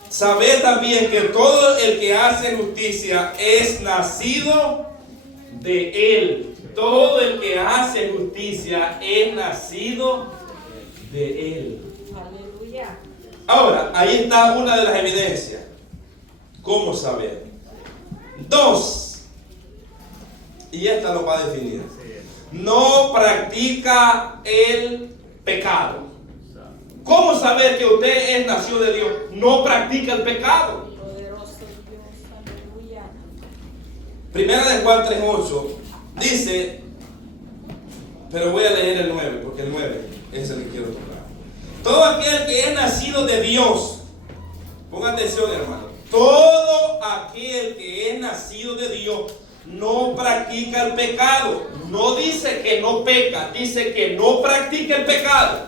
Sabed también que todo el que hace justicia es nacido de Él. Todo el que hace justicia es nacido de Él. Aleluya. Ahora, ahí está una de las evidencias. ¿Cómo saber? Dos. Y esta lo va a definir. No practica el pecado. ¿Cómo saber que usted es nacido de Dios? No practica el pecado. Poderoso Dios. Aleluya. Primera de Juan 3:8 dice, pero voy a leer el 9, porque el 9 es el que quiero tocar. Todo aquel que es nacido de Dios, ponga atención, hermano, todo aquel que es nacido de Dios no practica el pecado. No dice que no peca, dice que no practica el pecado.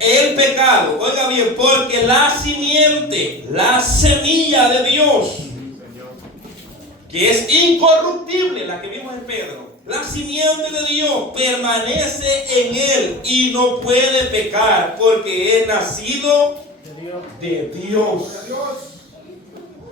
El pecado, oiga bien, porque la simiente, la semilla de Dios, que es incorruptible, la que vimos en Pedro, la simiente de Dios permanece en él y no puede pecar porque es nacido de Dios.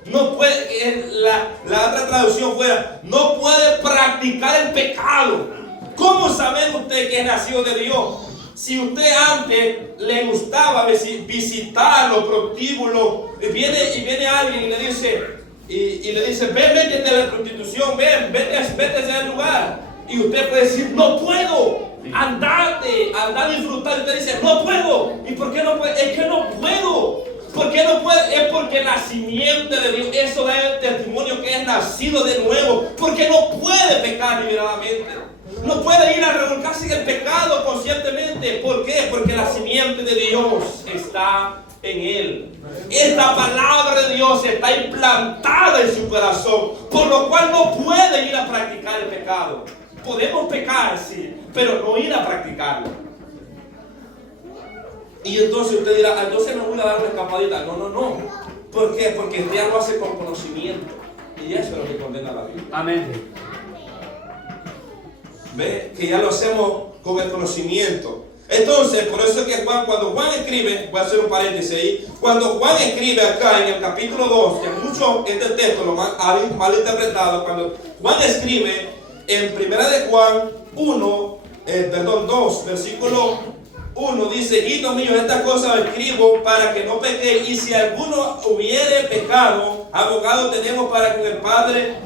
No puede, la otra traducción fuera, no puede practicar el pecado. ¿Cómo saber usted que es nacido de Dios? Si usted antes le gustaba visitar los prostíbulos, y viene alguien y le dice, ven, vete a la prostitución, vete a ese lugar. Y usted puede decir, no puedo, andar a disfrutar. Y usted dice, no puedo. ¿Y por qué no puede? Es que no puedo. ¿Por qué no puede? Es porque la simiente de Dios, eso da el testimonio que es nacido de nuevo. Porque no puede pecar liberadamente. No puede ir a revolcarse en el pecado conscientemente. ¿Por qué? Porque la simiente de Dios está en él. Esta palabra de Dios está implantada en su corazón, por lo cual no puede ir a practicar el pecado. Podemos pecar, sí, pero no ir a practicarlo. Y entonces usted dirá, entonces me voy a dar una escapadita. No. ¿Por qué? Porque usted ya lo hace con conocimiento. Y eso es lo que condena la Biblia. Amén. ¿Ve? Que ya lo hacemos con el conocimiento. Entonces, por eso es que cuando Juan escribe, voy a hacer un paréntesis ahí, cuando Juan escribe acá en el capítulo 2, que mucho este texto lo han mal interpretado, cuando Juan escribe en 1 de Juan 2, versículo 1, dice, hijitos míos, estas cosas os escribo para que no pequéis, y si alguno hubiere pecado, abogado tenemos para con el Padre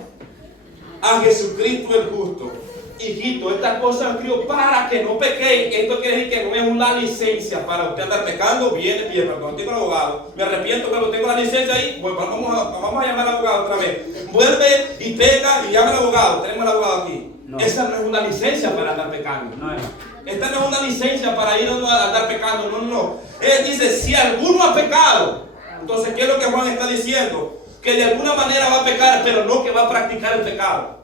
a Jesucristo el justo. Hijito, estas cosas escribo para que no pequéis. Esto quiere decir que no es una licencia para usted andar pecando. Viene, perdón, tengo un abogado. Me arrepiento, pero tengo la licencia ahí. Bueno, vamos a llamar al abogado otra vez. Vuelve y pega y llama al abogado. Tenemos al abogado aquí. No. Esa no es una licencia para andar pecando. No es. Esta no es una licencia para ir a andar pecando. No. Él dice, si alguno ha pecado. Entonces, ¿qué es lo que Juan está diciendo? Que de alguna manera va a pecar, pero no que va a practicar el pecado.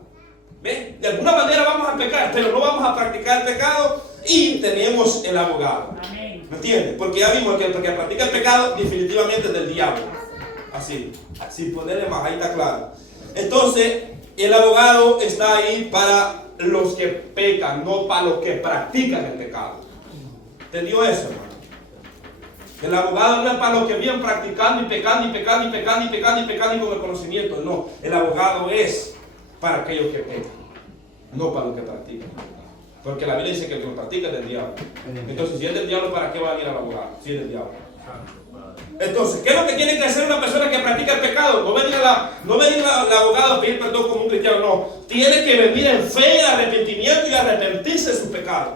¿Ven? De alguna manera vamos a pecar, pero no vamos a practicar el pecado, y tenemos el abogado. Amén. ¿Me entiendes? Porque ya vimos que el que practica el pecado definitivamente es del diablo. Así, sin ponerle más, ahí está claro. Entonces, el abogado está ahí para los que pecan, no para los que practican el pecado. ¿Entendió eso, hermano? El abogado no es para los que vienen practicando y pecando y con el conocimiento. No, el abogado es para aquellos que pecan, no para los que practican. Porque la Biblia dice que el que lo practica es del diablo. Entonces, si es del diablo, ¿para qué va a ir al abogado? Si es del diablo. Entonces, ¿qué es lo que tiene que hacer una persona que practica el pecado? No venir al abogado a pedir perdón como un cristiano, no. Tiene que venir en fe y arrepentimiento y arrepentirse de sus pecados.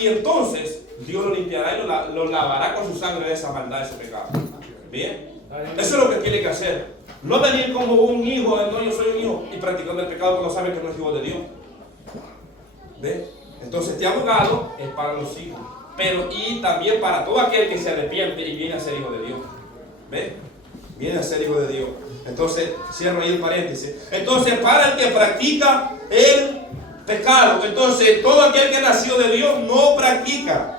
Y entonces, Dios lo limpiará y lo lavará con su sangre de esa maldad, de ese pecado. Bien. Eso es lo que tiene que hacer. No venir como un hijo, no, yo soy un hijo, y practicando el pecado porque no sabe que no es hijo de Dios. ¿Ve? Entonces, este abogado es para los hijos. Pero y también para todo aquel que se arrepiente y viene a ser hijo de Dios. ¿Ve? Viene a ser hijo de Dios. Entonces, cierro ahí el paréntesis. Entonces, para el que practica el pecado, entonces todo aquel que nació de Dios no practica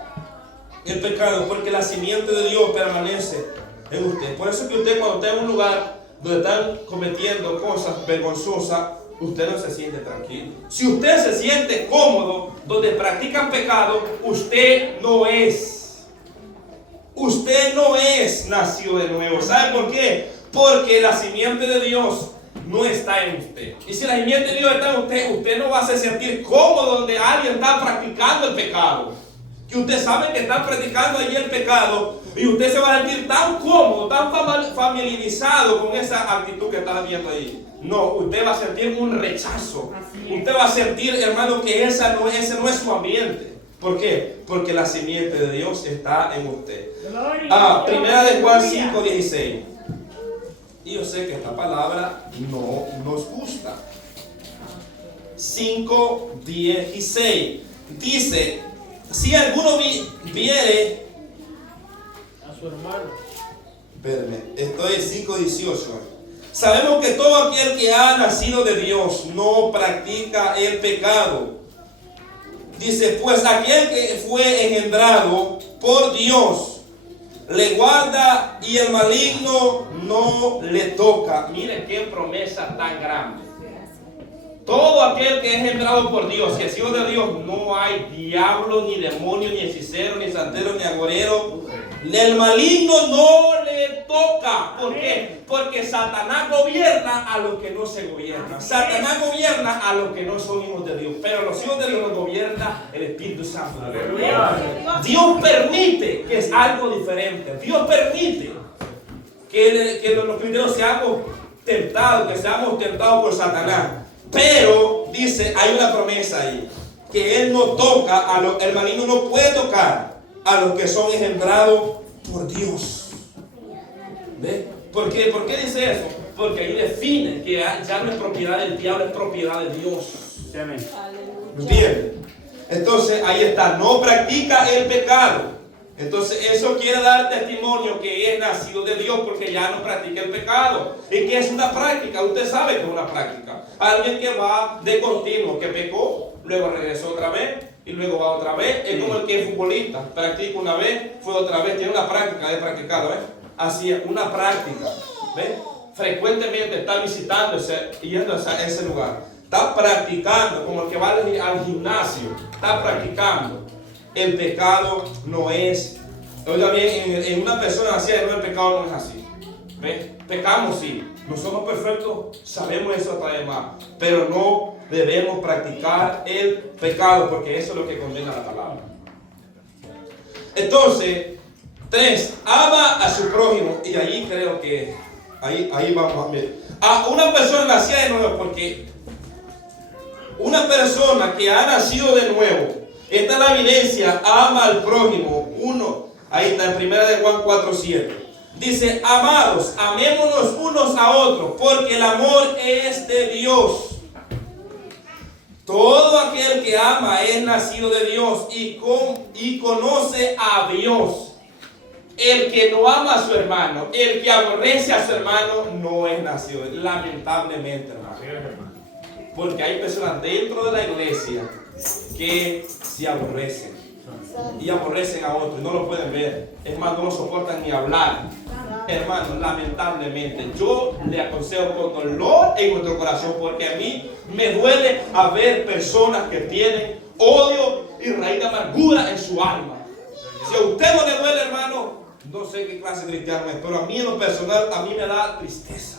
el pecado, porque la simiente de Dios permanece en usted. Por eso que usted, cuando está en un lugar donde están cometiendo cosas vergonzosas, usted no se siente tranquilo. Si usted se siente cómodo donde practican pecado, usted no es nacido de nuevo. ¿Sabe por qué? Porque la simiente de Dios no está en usted. Y si la simiente de Dios está en usted, usted no va a sentir cómodo donde alguien está practicando el pecado. Que usted sabe que está practicando allí el pecado y usted se va a sentir tan cómodo, tan familiarizado con esa actitud que está viendo ahí. No, usted va a sentir un rechazo. Usted va a sentir, hermano, que ese no es su ambiente. ¿Por qué? Porque la simiente de Dios está en usted. Primera de Juan 5:16. Y yo sé que esta palabra no nos gusta. 5:16. Dice, si alguno viere a su hermano. Espérame, estoy en 5:18. Sabemos que todo aquel que ha nacido de Dios no practica el pecado. Dice, pues aquel que fue engendrado por Dios le guarda y el maligno no le toca. Miren qué promesa tan grande. Todo aquel que es engendrado por Dios, que es hijo de Dios, no hay diablo, ni demonio, ni hechicero, ni santero, ni agorero. El maligno no le toca. ¿Por qué? Porque Satanás gobierna a los que no se gobiernan. Satanás gobierna a los que no son hijos de Dios. Pero los hijos de Dios los gobierna el Espíritu Santo. Dios permite que es algo diferente. Dios permite que los cristianos seamos tentados, que seamos tentados por Satanás. Pero, dice, hay una promesa ahí, que Él no toca, el maligno no puede tocar a los que son engendrados por Dios. ¿Ve? ¿Por qué? ¿Por qué dice eso? Porque ahí define que ya no es propiedad del diablo, es propiedad de Dios. ¿Entienden? Entonces, ahí está, no practica el pecado. Entonces, eso quiere dar testimonio que es nacido de Dios porque ya no practica el pecado. Y que es una práctica, usted sabe que es una práctica. Alguien que va de continuo, que pecó, luego regresó otra vez y luego va otra vez. Es como el que es futbolista, practica una vez, fue otra vez, tiene una práctica de practicar, ¿ves? Así es, una práctica, ¿ves? Frecuentemente está visitando yendo a ese lugar. Está practicando, como el que va al gimnasio, está practicando. El pecado no es, oiga bien, en una persona nacida de nuevo el pecado no es así. ¿Ves? Pecamos sí, no somos perfectos, sabemos eso hasta de más, pero no debemos practicar el pecado porque eso es lo que condena la palabra. Entonces, 3, ama a su prójimo, y ahí creo que ahí vamos a ver. A una persona nacida de nuevo, porque una persona que ha nacido de nuevo, esta es la evidencia, ama al prójimo. Ahí está en 1 de Juan 4:7. Dice, amados, amémonos unos a otros, porque el amor es de Dios. Todo aquel que ama es nacido de Dios y conoce a Dios. El que no ama a su hermano, el que aborrece a su hermano, no es nacido. Lamentablemente, hermano. Porque hay personas dentro de la iglesia que se aborrecen y aborrecen a otros, no lo pueden ver, es más, no lo soportan ni hablar. Hermano, lamentablemente yo le aconsejo con dolor en nuestro corazón, porque a mí me duele a ver personas que tienen odio y raíz de amargura en su alma. Si a usted no le duele, hermano, no sé qué clase de cristiano es, pero a mí en lo personal, a mí me da tristeza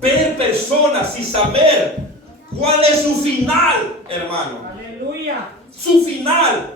ver personas sin saber cuál es su final, hermano. Aleluya. Su final.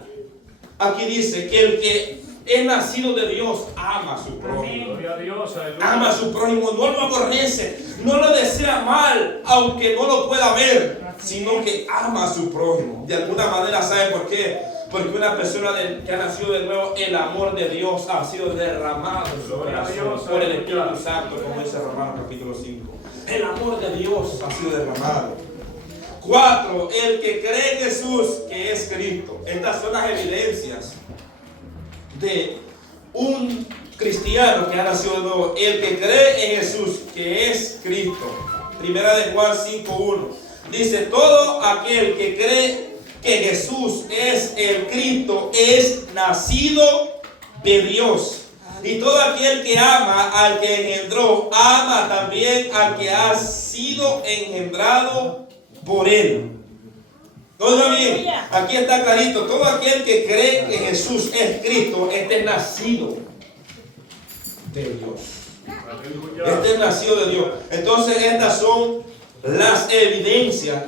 Aquí dice que es nacido de Dios, ama a su prójimo. Gloria a Dios, aleluya. Ama a su prójimo, no lo aborrece, no lo desea mal, aunque no lo pueda ver, sino que ama a su prójimo. De alguna manera, ¿sabe por qué? Porque una persona que ha nacido de nuevo, el amor de Dios ha sido derramado en su corazón por el Espíritu Santo, como dice Romanos capítulo 5. El amor de Dios ha sido derramado. 4. El que cree en Jesús, que es Cristo. Estas son las evidencias de un cristiano que ha nacido de nuevo. El que cree en Jesús, que es Cristo. Primera de Juan 5:1. Dice, todo aquel que cree que Jesús es el Cristo es nacido de Dios. Y todo aquel que ama al que engendró, ama también al que ha sido engendrado por él. Oiga bien, aquí está clarito, todo aquel que cree que Jesús es Cristo, este es nacido de Dios. Este es nacido de Dios. Entonces estas son las evidencias,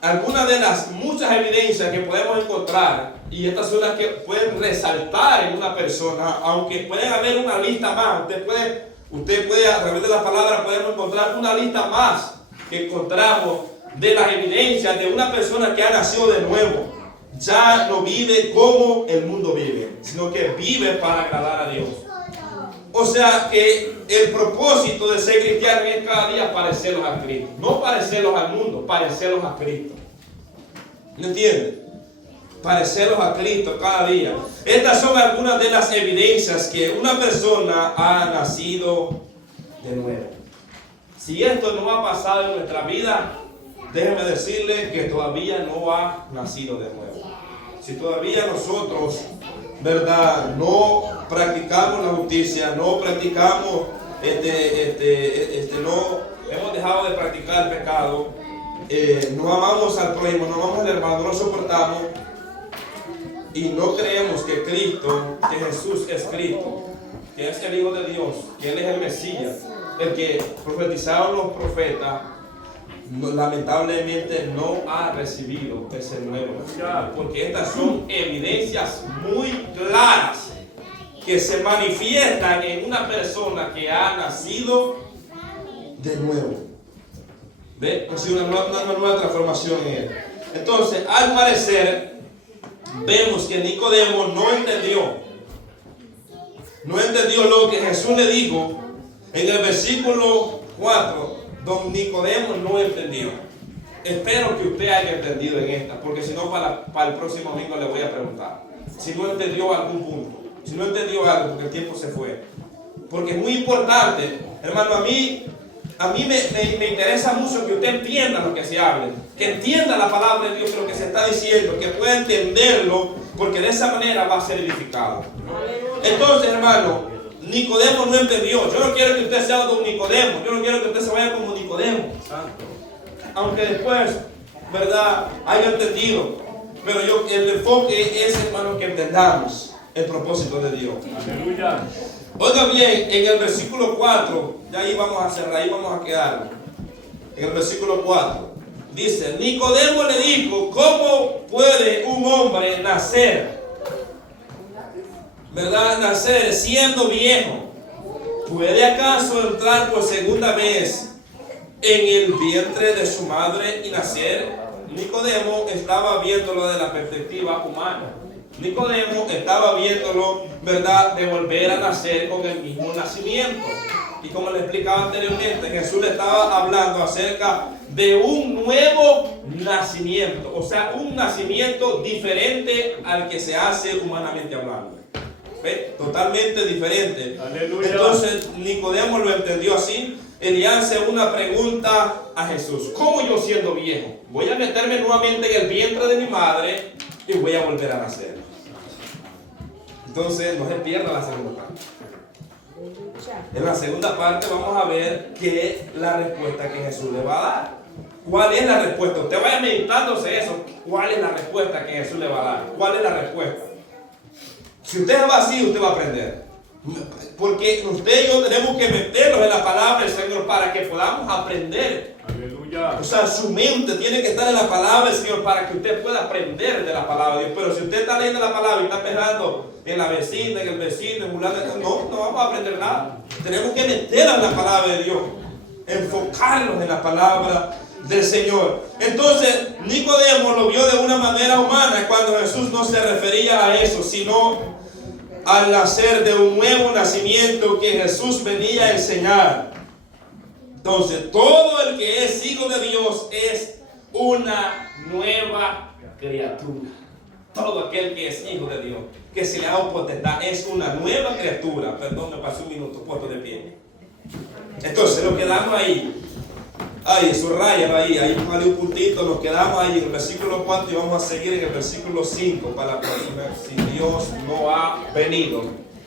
algunas de las muchas evidencias que podemos encontrar, y estas son las que pueden resaltar en una persona, aunque pueden haber una lista más. Usted puede a través de la palabra podemos encontrar una lista más que encontramos de las evidencias de una persona que ha nacido de nuevo. Ya no vive como el mundo vive, sino que vive para agradar a Dios. O sea que el propósito de ser cristiano es cada día parecerlos a Cristo. No parecerlos al mundo, parecerlos a Cristo. ¿Me entienden? Parecerlos a Cristo cada día. Estas son algunas de las evidencias que una persona ha nacido de nuevo. Si esto no ha pasado en nuestra vida, déjeme decirle que todavía no ha nacido de nuevo. Si todavía nosotros, ¿verdad?, no practicamos la justicia, no practicamos, no hemos dejado de practicar el pecado, no amamos al prójimo, no amamos al hermano, no lo soportamos y no creemos que Cristo, que Jesús es Cristo, que es el Hijo de Dios, que Él es el Mesías, el que profetizaron los profetas, lamentablemente no ha recibido ese nuevo nacimiento, porque estas son evidencias muy claras que se manifiestan en una persona que ha nacido de nuevo. ¿Ve? Ha sido una nueva transformación en él. Entonces, al parecer, vemos que Nicodemo no entendió lo que Jesús le dijo en el versículo 4. Don Nicodemo no entendió. Espero que usted haya entendido en esta, porque si no, para el próximo domingo le voy a preguntar. Si no entendió algún punto, si no entendió algo, porque el tiempo se fue. Porque es muy importante, hermano, a mí me interesa mucho que usted entienda lo que se hable, que entienda la palabra de Dios, lo que se está diciendo, que pueda entenderlo, porque de esa manera va a ser edificado. Entonces, hermano, Nicodemo no entendió. Yo no quiero que usted sea como Nicodemo. Yo no quiero que usted se vaya como Nicodemo. Aunque después, ¿verdad?, haya entendido. Pero el enfoque es, hermano, que entendamos el propósito de Dios. Aleluya. Oiga bien, en el versículo 4, ya ahí vamos a cerrar, ahí vamos a quedar. En el versículo 4, dice, Nicodemo le dijo, ¿cómo puede un hombre nacer? ¿Verdad? Nacer siendo viejo. ¿Puede acaso entrar por segunda vez en el vientre de su madre y nacer? Nicodemo estaba viéndolo de la perspectiva humana. Nicodemo estaba viéndolo, ¿verdad?, de volver a nacer con el mismo nacimiento. Y como le explicaba anteriormente, Jesús le estaba hablando acerca de un nuevo nacimiento. O sea, un nacimiento diferente al que se hace humanamente hablando. ¿Ve? Totalmente diferente. Aleluya. Entonces Nicodemo lo entendió así. Él le hace una pregunta a Jesús. ¿Cómo yo siendo viejo voy a meterme nuevamente en el vientre de mi madre y voy a volver a nacer? Entonces no se pierda la segunda parte. En la segunda parte vamos a ver qué es la respuesta que Jesús le va a dar. ¿Cuál es la respuesta? Usted vaya meditándose eso. ¿Cuál es la respuesta que Jesús le va a dar? ¿Cuál es la respuesta? Si usted es vacío, usted va a aprender. Porque usted y yo tenemos que meternos en la palabra del Señor para que podamos aprender. Aleluya. Aleluya. O sea, su mente tiene que estar en la palabra del Señor para que usted pueda aprender de la palabra de Dios. Pero si usted está leyendo la palabra y está pensando en la vecina, en el vecino, en fulano, no vamos a aprender nada. Tenemos que meternos en la palabra de Dios, enfocarnos en la palabra del Señor. Entonces, Nicodemo lo vio de una manera humana cuando Jesús no se refería a eso, sino al nacer de un nuevo nacimiento que Jesús venía a enseñar. Entonces, todo el que es hijo de Dios es una nueva criatura. Todo aquel que es hijo de Dios, que se le ha dado potestad, es una nueva criatura. Perdón, me pasó un minuto, puesto de pie. Entonces, nos quedamos ahí. Ahí, subrayalo ahí vale un puntito. Nos quedamos ahí en el versículo 4 y vamos a seguir en el versículo 5 para la próxima, si Dios no ha venido.